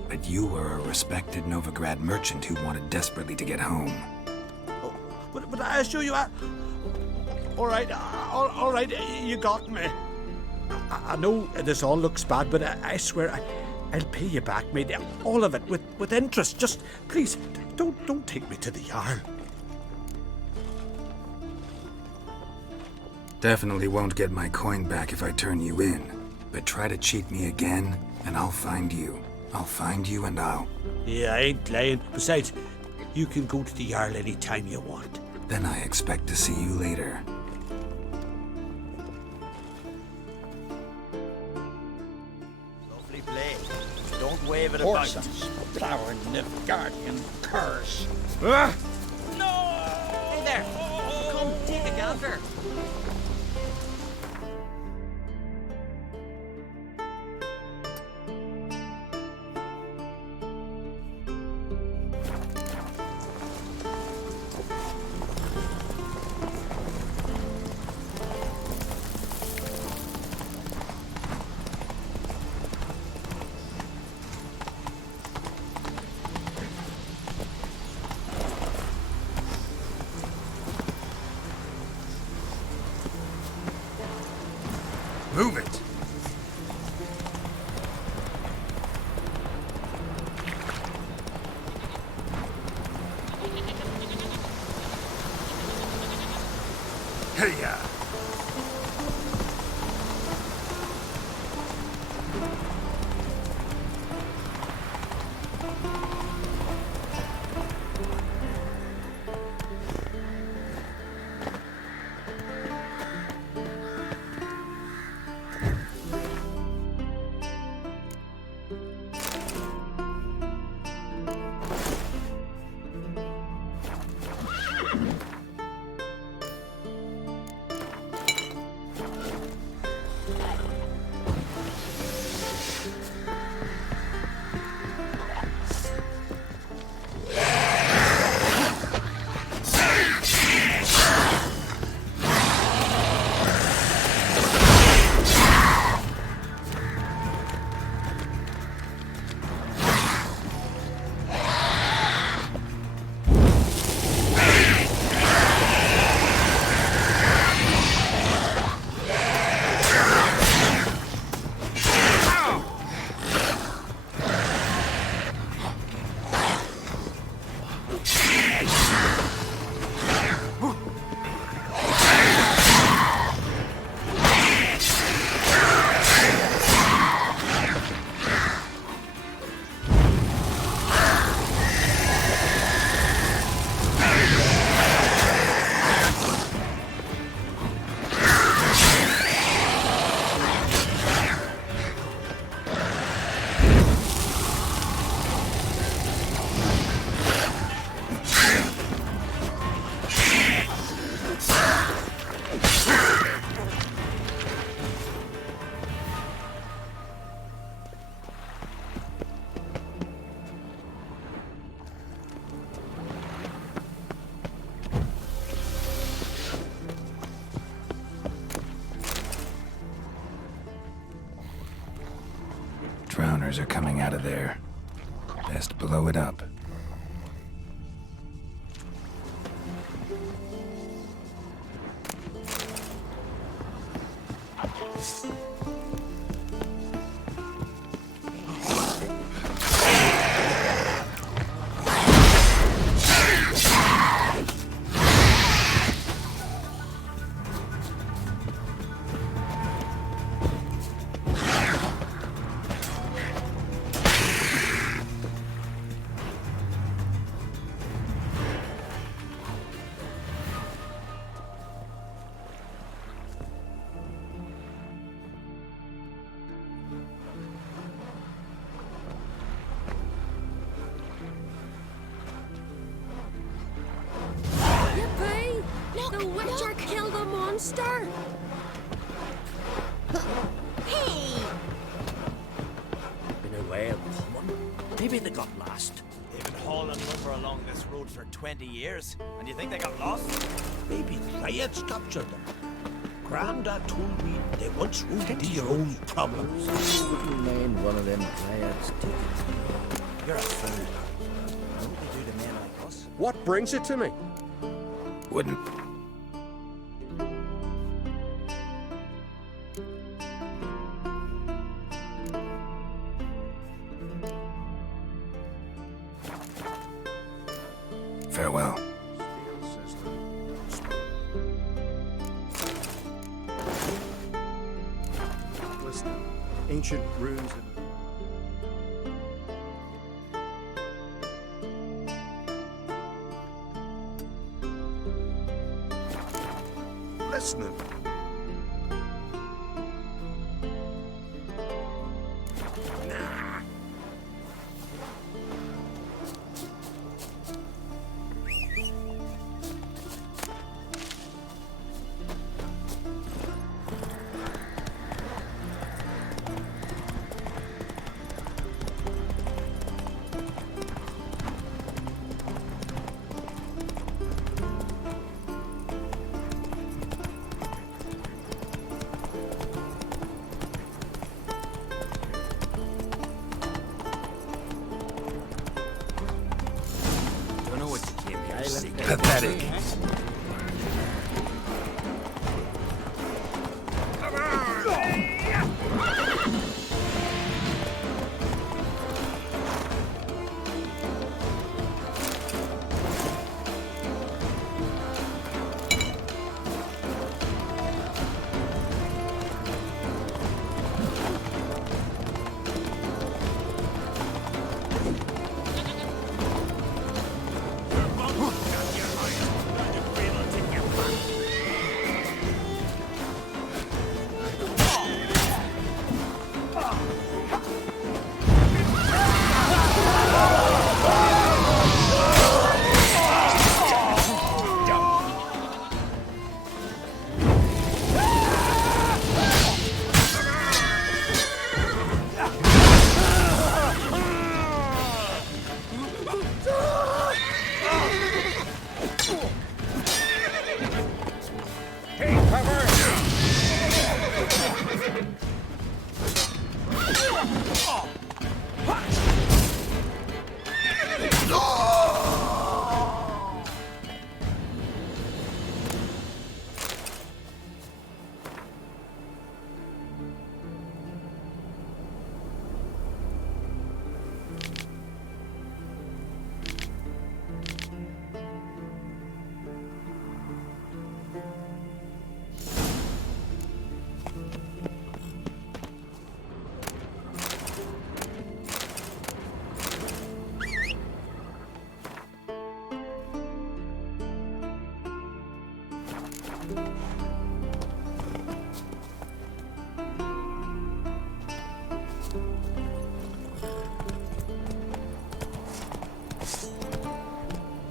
But you were a respected Novigrad merchant who wanted desperately to get home. But I assure you, all right, you got me. I know this all looks bad, but I swear I'll pay you back, mate. All of it, with interest. Just, please, don't take me to the Jarl. Definitely won't get my coin back if I turn you in. But try to cheat me again, and I'll find you. I'll find you and I'll... Yeah, I ain't lying. Besides, you can go to the Jarl any time you want. Then I expect to see you later. Lovely blade. Don't wave it about. Horses, flower, Nilfgaardian curse. Hey there! Come, take a gander. ya! Drowners are coming out of there. Best blow it up. Yippee! The Witcher killed a monster! Hey! Been a whale coming? Maybe they got lost. They've been hauling lumber along this road for 20 years, and you think they got lost? Maybe riots captured them. Grandad told me they once ruled into your own problems. Wouldn't mind one of them riots taking. You're a fool. What would they do to men like us? What brings it to me? Wouldn't. Farewell. Listen, ancient runes and listening. Pathetic.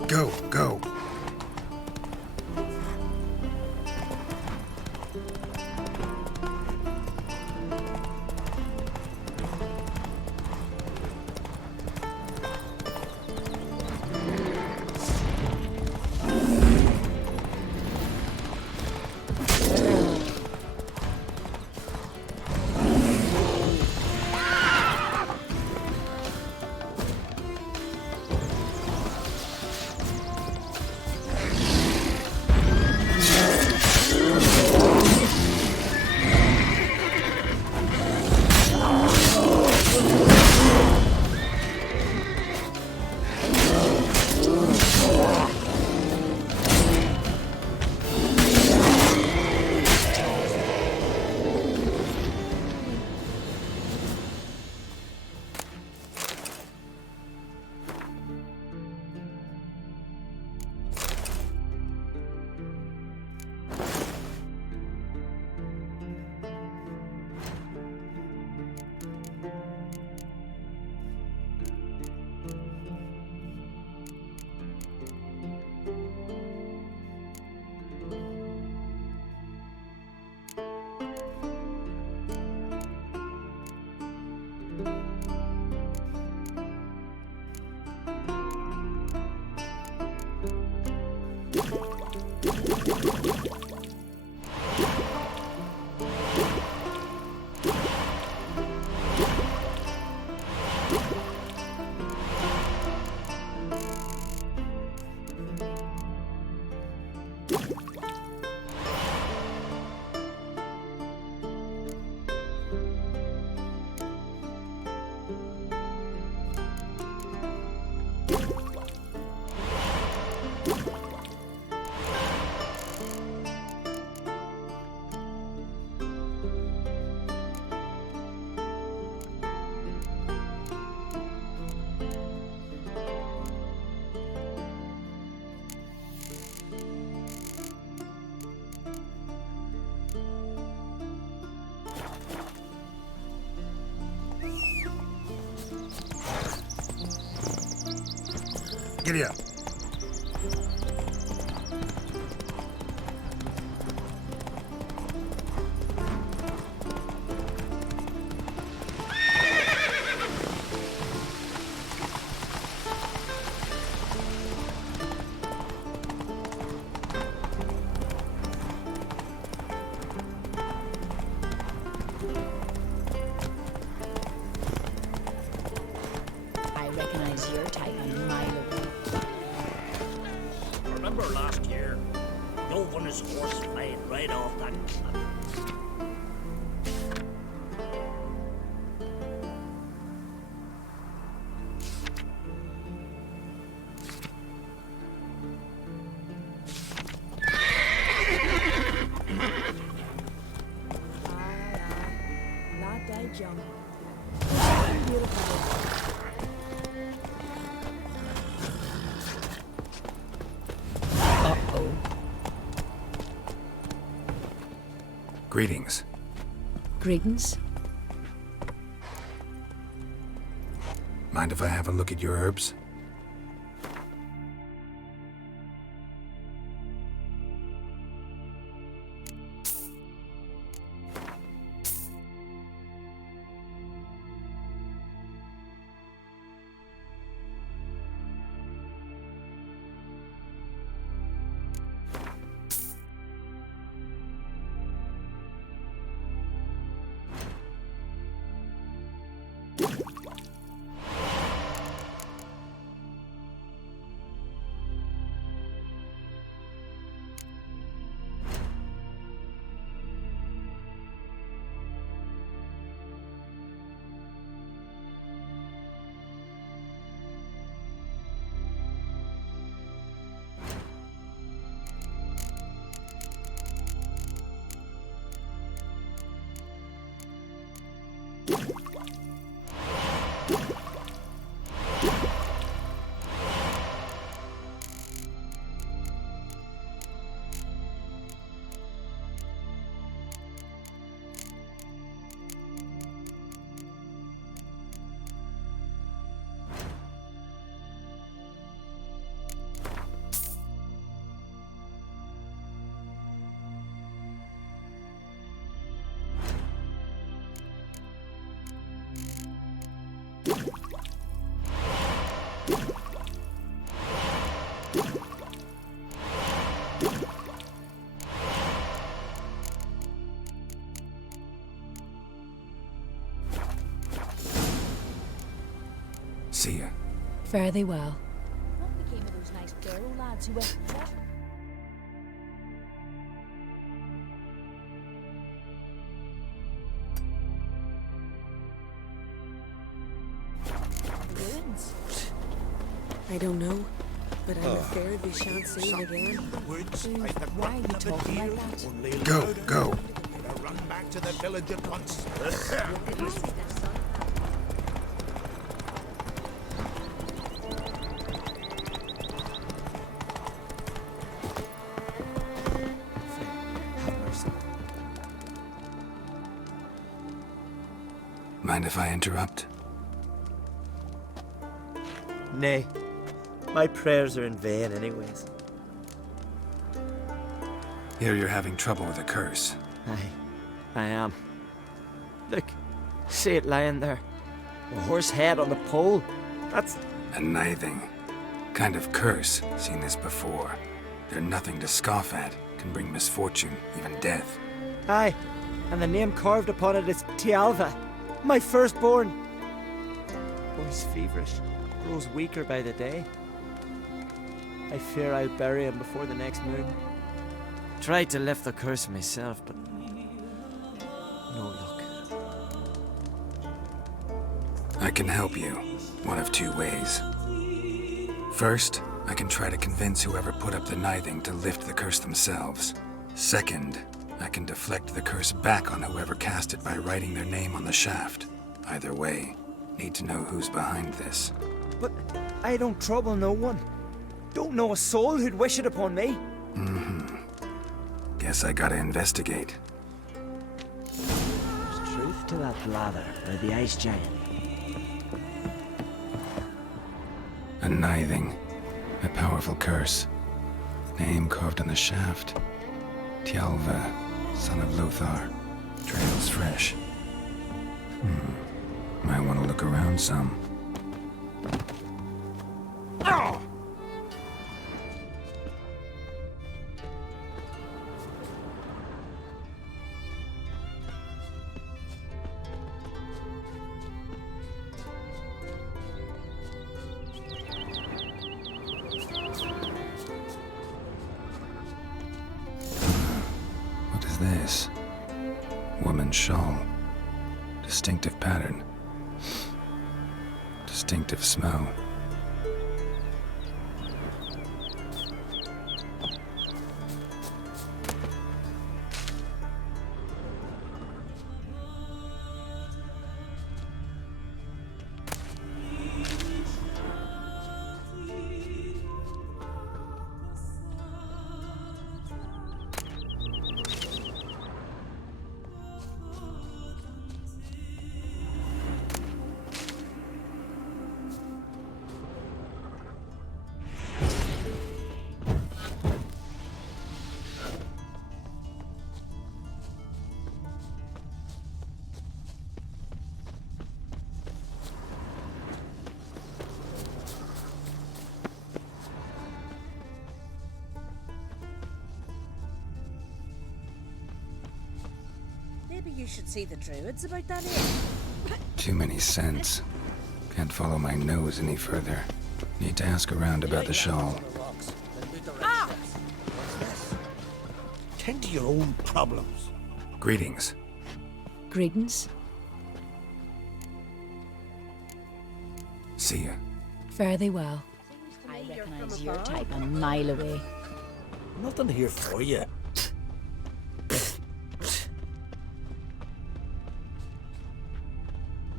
Go, go. Giddy up. I recognize your type a mile away. Remember last year? Dove on his horse flying right off that cliff. Not die jump. Uh-oh. Greetings. Greetings. Mind if I have a look at your herbs? See ya. Fare thee well. What became of those nice Barrow lads who went... Ruins? I don't know, but I'm afraid we shan't see him again. Why are you talking like that? Go, go. Run back to the village at once. Mind if I interrupt? Nay. My prayers are in vain anyways. Hear you're having trouble with a curse. I am. Look, see it lying there. A horse head on the pole. That's... A nithing. Kind of curse. Seen this before. They're nothing to scoff at. Can bring misfortune, even death. Aye, and the name carved upon it is Tialva, my firstborn. Boy's feverish, grows weaker by the day. I fear I'll bury him before the next moon. Tried to lift the curse myself, but no luck. I can help you. One of two ways. First, I can try to convince whoever put up the nithing to lift the curse themselves. Second, I can deflect the curse back on whoever cast it by writing their name on the shaft. Either way, need to know who's behind this. But I don't trouble no one. Don't know a soul who'd wish it upon me. Guess I gotta investigate. There's truth to that blather by the ice giant. A nithing. A powerful curse. Name carved on the shaft. Tialva, son of Lothar. Trails fresh. Might want to look around some. Oh! What is this? Woman's shawl. Distinctive pattern. Distinctive smell. Maybe you should see the druids about that here. Too many scents. Can't follow my nose any further. Need to ask around about the shawl. Ah! Tend to your own problems. Greetings. Greetings. See ya. Fare thee well. I recognize your type a mile away. Nothing here for you.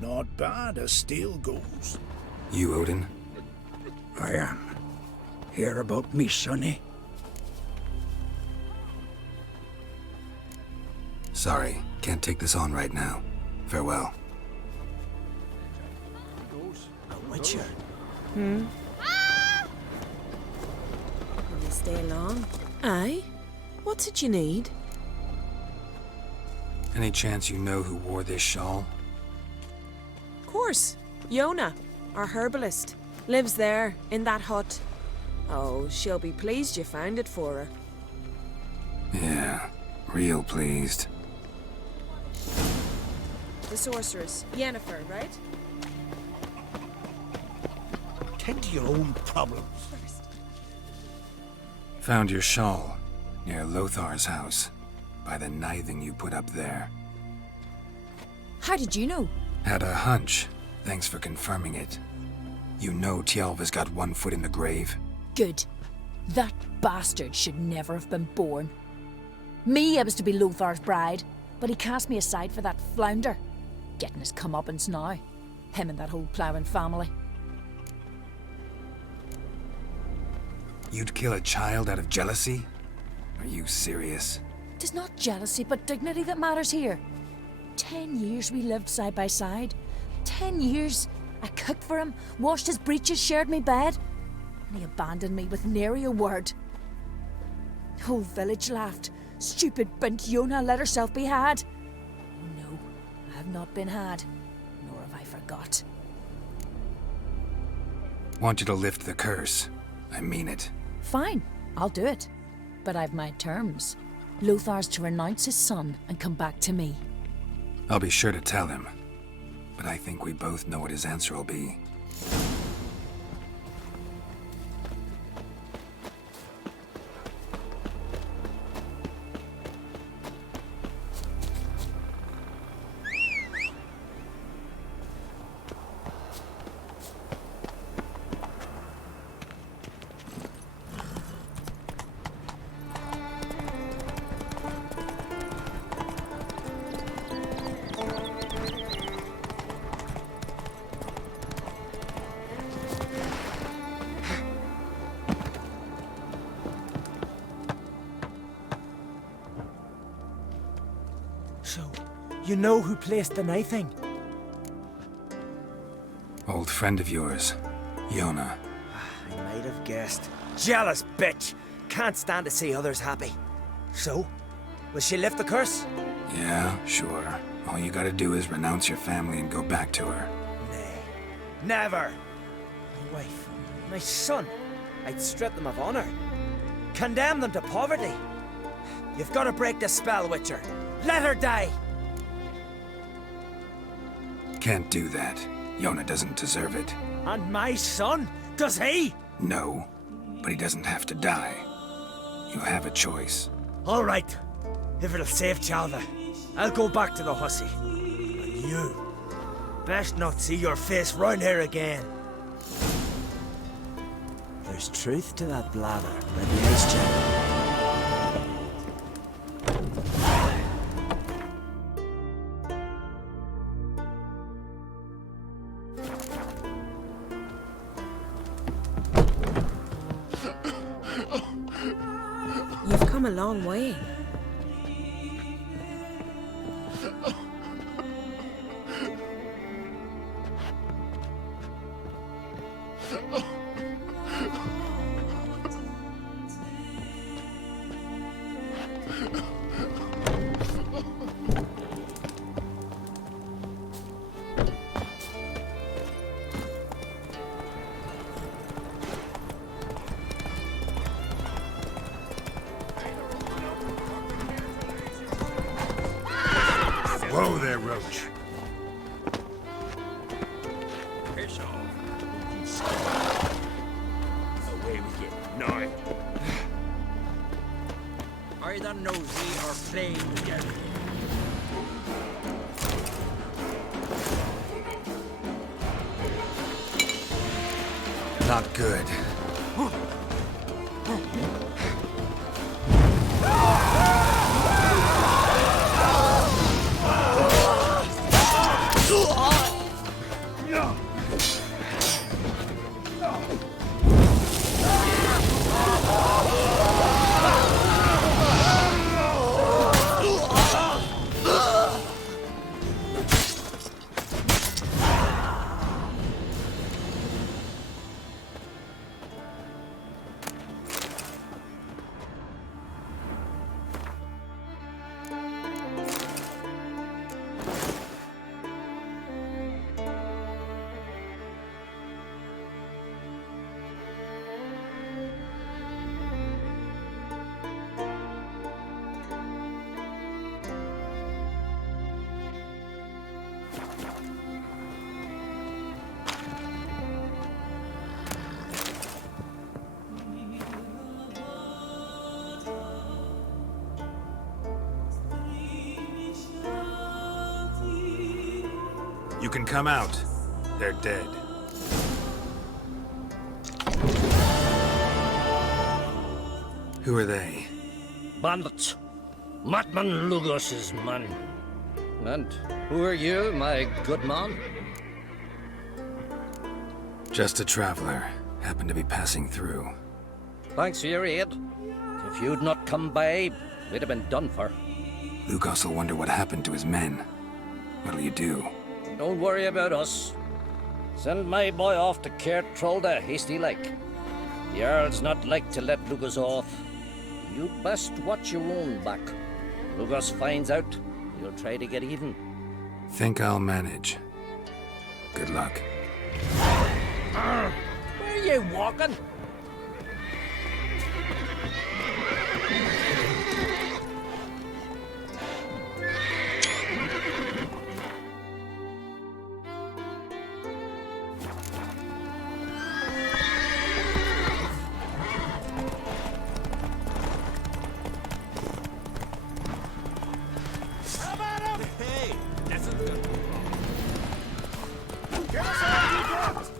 Not bad as steel goes. You, Odin? I am. Hear about me, sonny? Sorry, can't take this on right now. Farewell. A witcher. Will you stay long? Aye. What's it you need? Any chance you know who wore this shawl? Of course. Yona, our herbalist, lives there, in that hut. Oh, she'll be pleased you found it for her. Yeah, real pleased. The sorceress, Yennefer, right? Tend to your own problems. Found your shawl near Lothar's house by the knithing you put up there. How did you know? Had a hunch. Thanks for confirming it. You know Tialva's got one foot in the grave? Good. That bastard should never have been born. Me, I was to be Lothar's bride, but he cast me aside for that flounder. Getting his comeuppance now. Him and that whole ploughing family. You'd kill a child out of jealousy? Are you serious? Tis not jealousy, but dignity that matters here. 10 years we lived side by side. 10 years. I cooked for him, washed his breeches, shared my bed. And he abandoned me with nary a word. The whole village laughed. Stupid bint Yona let herself be had. Oh no, I have not been had, nor have I forgot. Want you to lift the curse. I mean it. Fine, I'll do it. But I've my terms. Lothar's to renounce his son and come back to me. I'll be sure to tell him. But I think we both know what his answer will be. So, you know who placed the knifing? Old friend of yours, Yona. I might have guessed. Jealous bitch! Can't stand to see others happy. So, will she lift the curse? Yeah, sure. All you gotta do is renounce your family and go back to her. Nay, never! My wife, my son, I'd strip them of honor. Condemn them to poverty. You've got to break the spell, Witcher. Let her die! Can't do that. Yona doesn't deserve it. And my son? Does he? No, but he doesn't have to die. You have a choice. All right. If it'll save Tialva, I'll go back to the hussy. And you, best not see your face round here again. There's truth to that blather, but the ice chap. You've come a long way. Whoa there, Roach. Piss off. Away we get. Now. Either nosy or playing together. Not good. You can come out. They're dead. Who are they? Bandits. Madman Lugos's man. And who are you, my good man? Just a traveler. Happened to be passing through. Thanks for your aid. If you'd not come by, we'd have been done for. Lugos will wonder what happened to his men. What'll you do? Don't worry about us. Send my boy off to Cair Trolda, hasty like. The Earl's not like to let Lugos off. You'd best watch your own back. Lugos finds out, you'll try to get even. Think I'll manage. Good luck. Where are you walking? Hey, that's a good. Get us all you got!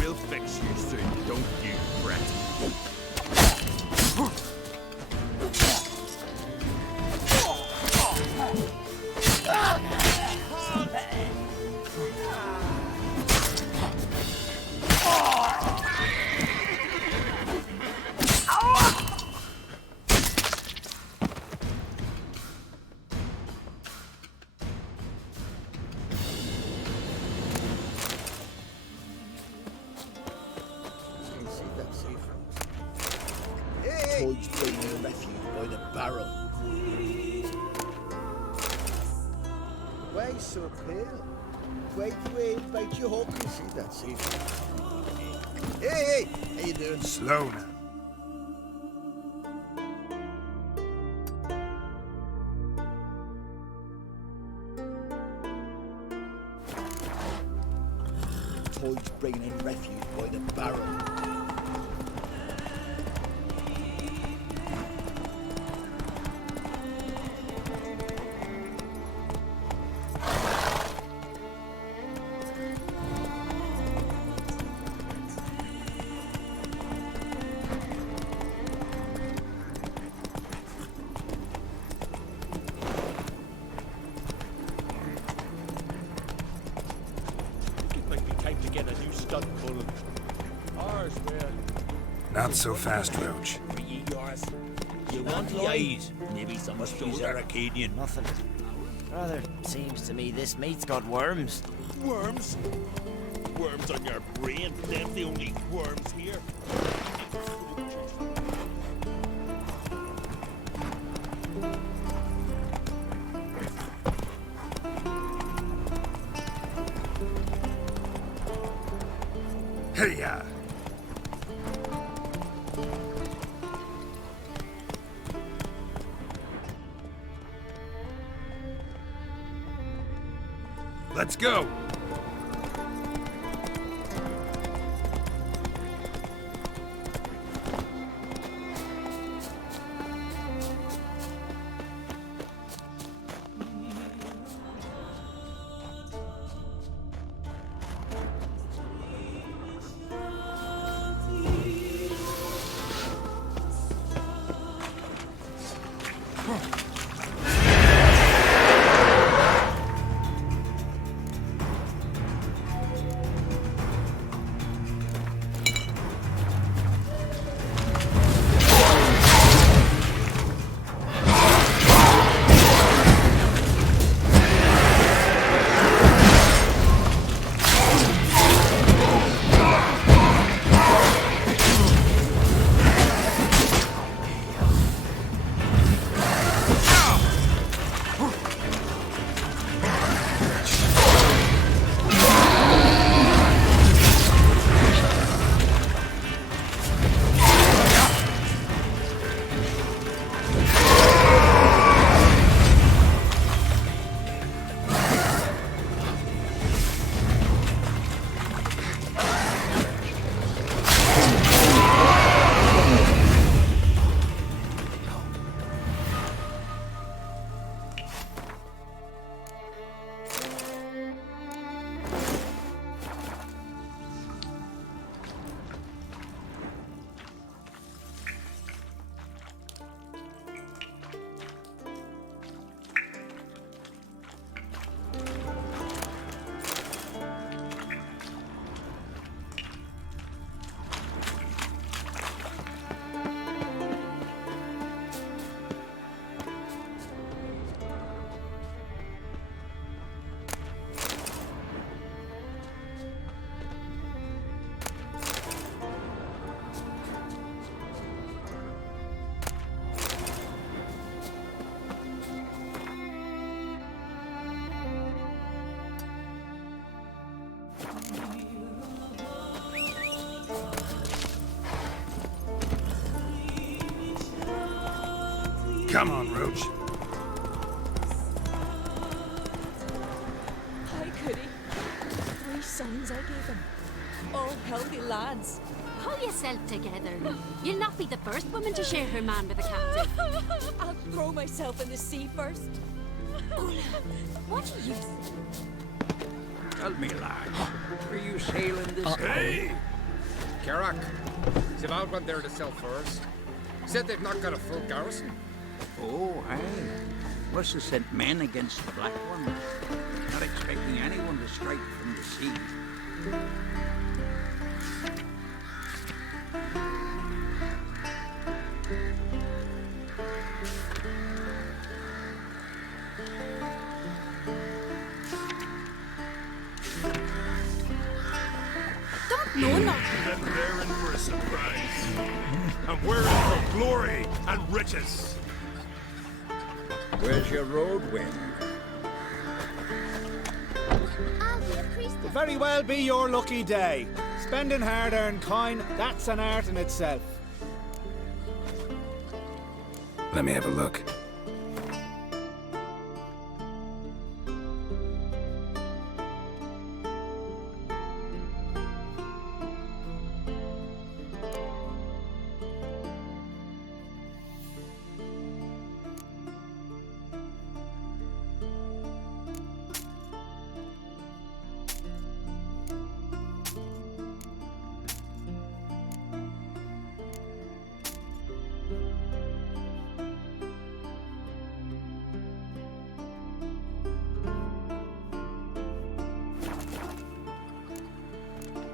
We'll fix you soon, don't you fret. Toys bringing refuge by the barrel. Why so pale? Why do we bite your hook? You see that seafood? Hey, how you doing? Slow now. Toys bringing in refuge by the barrel. It might be time to get a new stud pulling. Ours will. Not so fast, Roach. You want the eyes? Maybe some of these are Arcadian. Nothing. Rather, seems to me this meat's got worms. Worms? Worms on your brain? Them the only worms here. Hey-ya! Let's go! Come on, Roach. Hi, Cootie. 3 sons I gave him. All healthy lads. Pull yourself together. You'll not be the first woman to share her man with a captive. I'll throw myself in the sea first. Ola, what are you... Tell me, lad, are you sailing this Hey! Carrack, is Alban there to sell furs? Said they've not got a full garrison. Oh, aye. Must have sent men against the Black Ones. Not expecting anyone to strike from the sea. No, no. Then they're in for a surprise. And we're in for glory and riches. Where's your road wind? I'll be a priest. Could very well be your lucky day. Spending hard-earned coin, that's an art in itself. Let me have a look.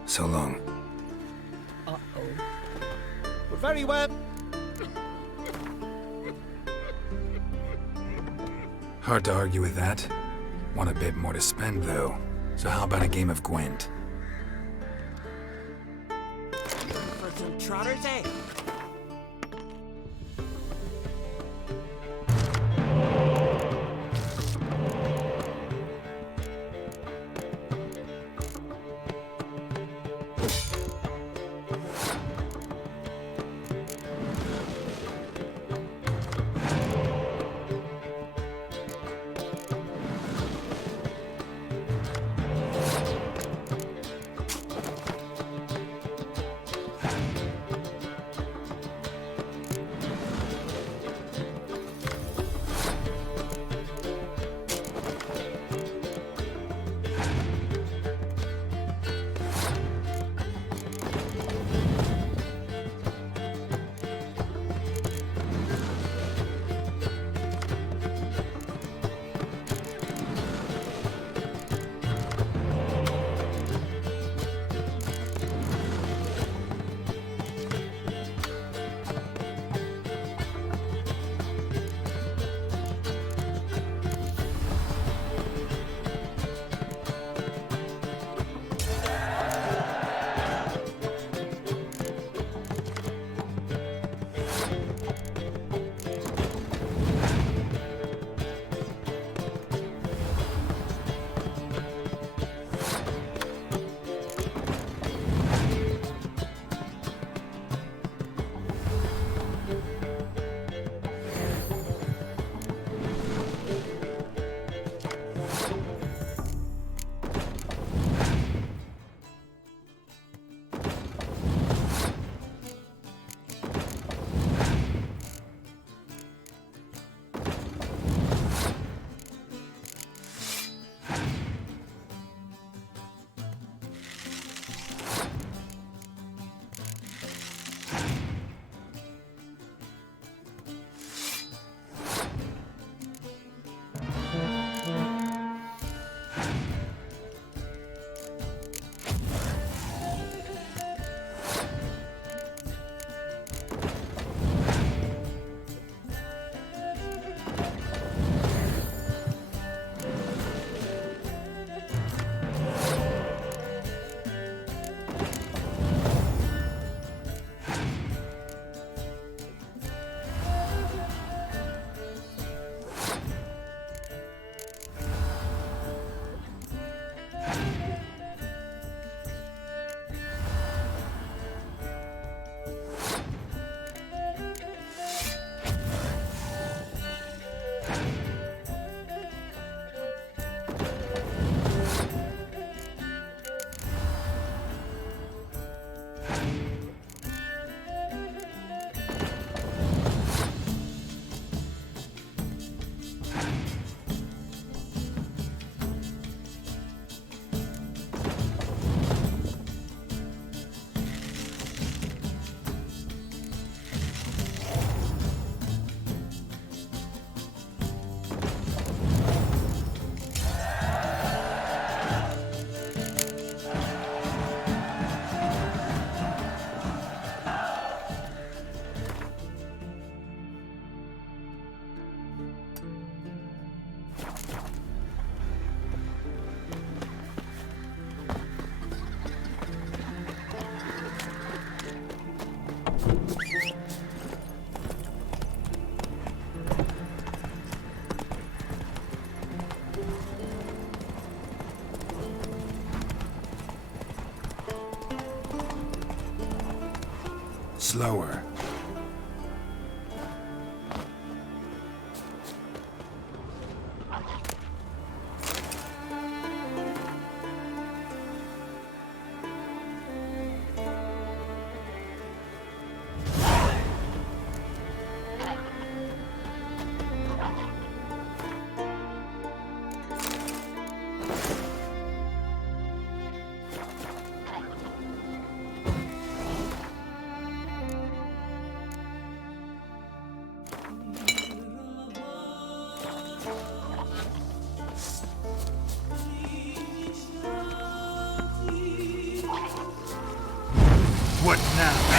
So long. But very well. Hard to argue with that. Want a bit more to spend, though. So how about a game of Gwent? For some trotters, eh? Slower. What now?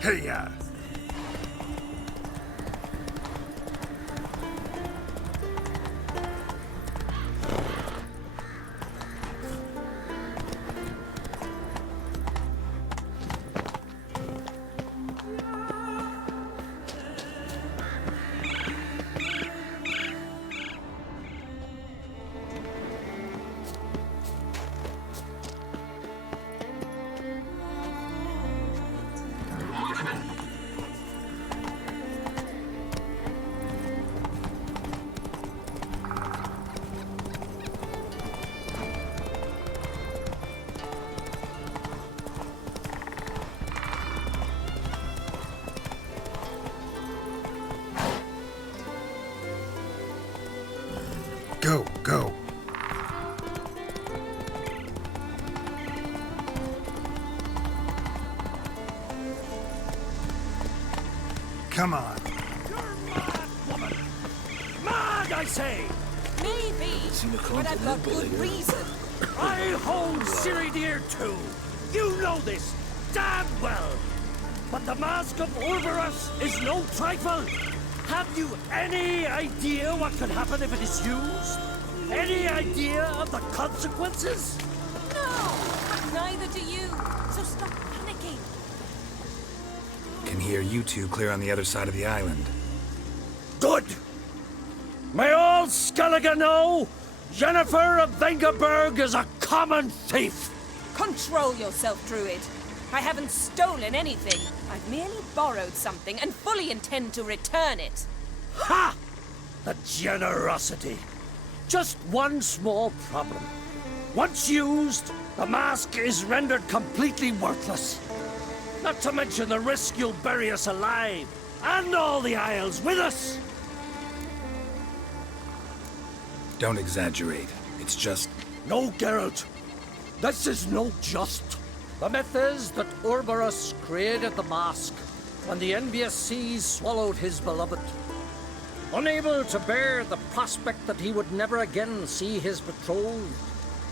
Hey-ya! Go, go. Come on. Mad, I say! Maybe, but I've got good reason. I hold Ciri Deer too. You know this damn well. But the Mask of Urberus is no trifle. Have you any idea what could happen if it is used? Any idea of the consequences? No, but neither do you. So stop panicking. Can hear you two clear on the other side of the island. Good. May all Skellige know Jennifer of Vengerberg is a common thief. Control yourself, Druid. I haven't stolen anything. I've merely borrowed something and fully intend to return it. Ha! The generosity. Just one small problem. Once used, the mask is rendered completely worthless. Not to mention the risk you'll bury us alive, and all the Isles with us. Don't exaggerate. It's just... No, Geralt. This is no just. The myth is that Urberus created the mask when the envious seas swallowed his beloved. Unable to bear the prospect that he would never again see his betrothed,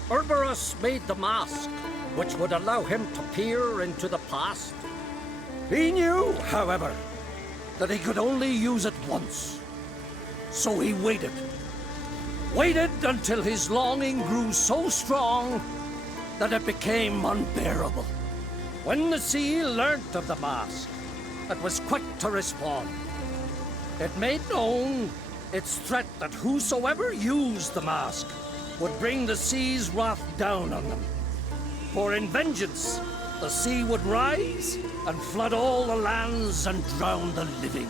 Urberus made the mask, which would allow him to peer into the past. He knew, however, that he could only use it once. So he waited. Waited until his longing grew so strong that it became unbearable. When the sea learnt of the mask, it was quick to respond. It made known its threat that whosoever used the mask would bring the sea's wrath down on them. For in vengeance, the sea would rise and flood all the lands and drown the living.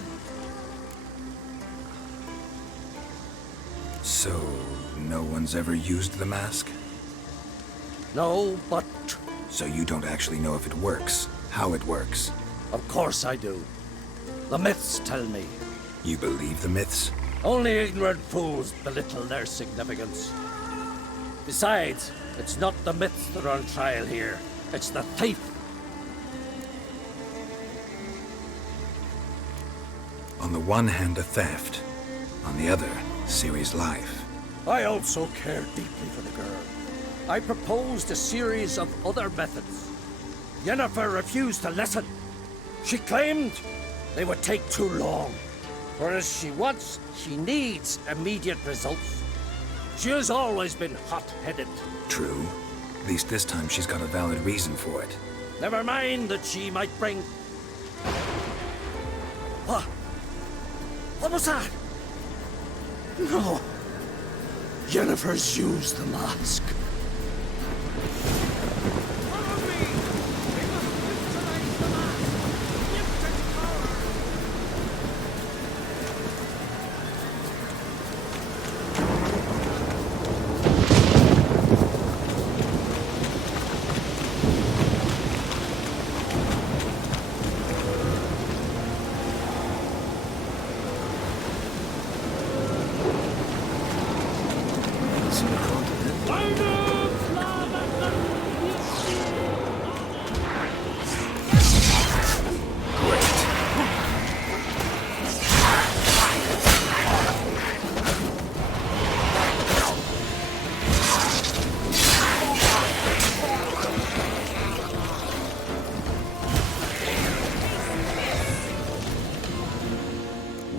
So, no one's ever used the mask? No, but... So you don't actually know if it works, how it works? Of course I do. The myths tell me. You believe the myths? Only ignorant fools belittle their significance. Besides, it's not the myths that are on trial here. It's the thief. On the one hand, a theft. On the other, Ciri's life. I also care deeply for the girl. I proposed a series of other methods. Yennefer refused to listen. She claimed they would take too long. Whereas she needs immediate results. She has always been hot-headed. True. At least this time she's got a valid reason for it. Never mind that she might bring... What? What was that? No. Yennefer's used the mask.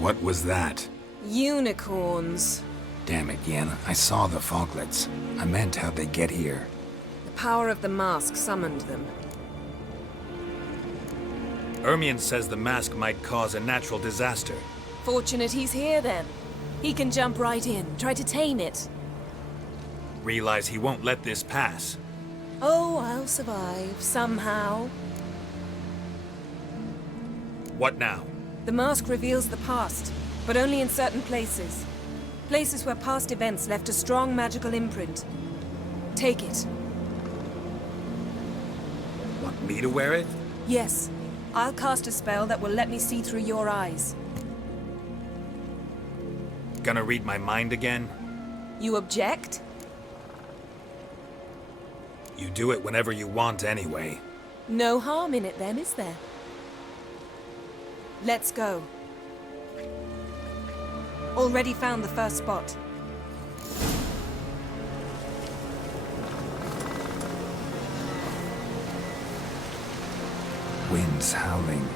What was that? Unicorns. Damn it, Yen. I saw the foglets. I meant how'd they get here? The power of the mask summoned them. Ermion says the mask might cause a natural disaster. Fortunate he's here then. He can jump right in, try to tame it. Realize he won't let this pass. Oh, I'll survive, somehow. What now? The mask reveals the past, but only in certain places. Places where past events left a strong magical imprint. Take it. Want me to wear it? Yes. I'll cast a spell that will let me see through your eyes. Gonna read my mind again? You object? You do it whenever you want anyway. No harm in it then, is there? Let's go. Already found the first spot. Winds howling.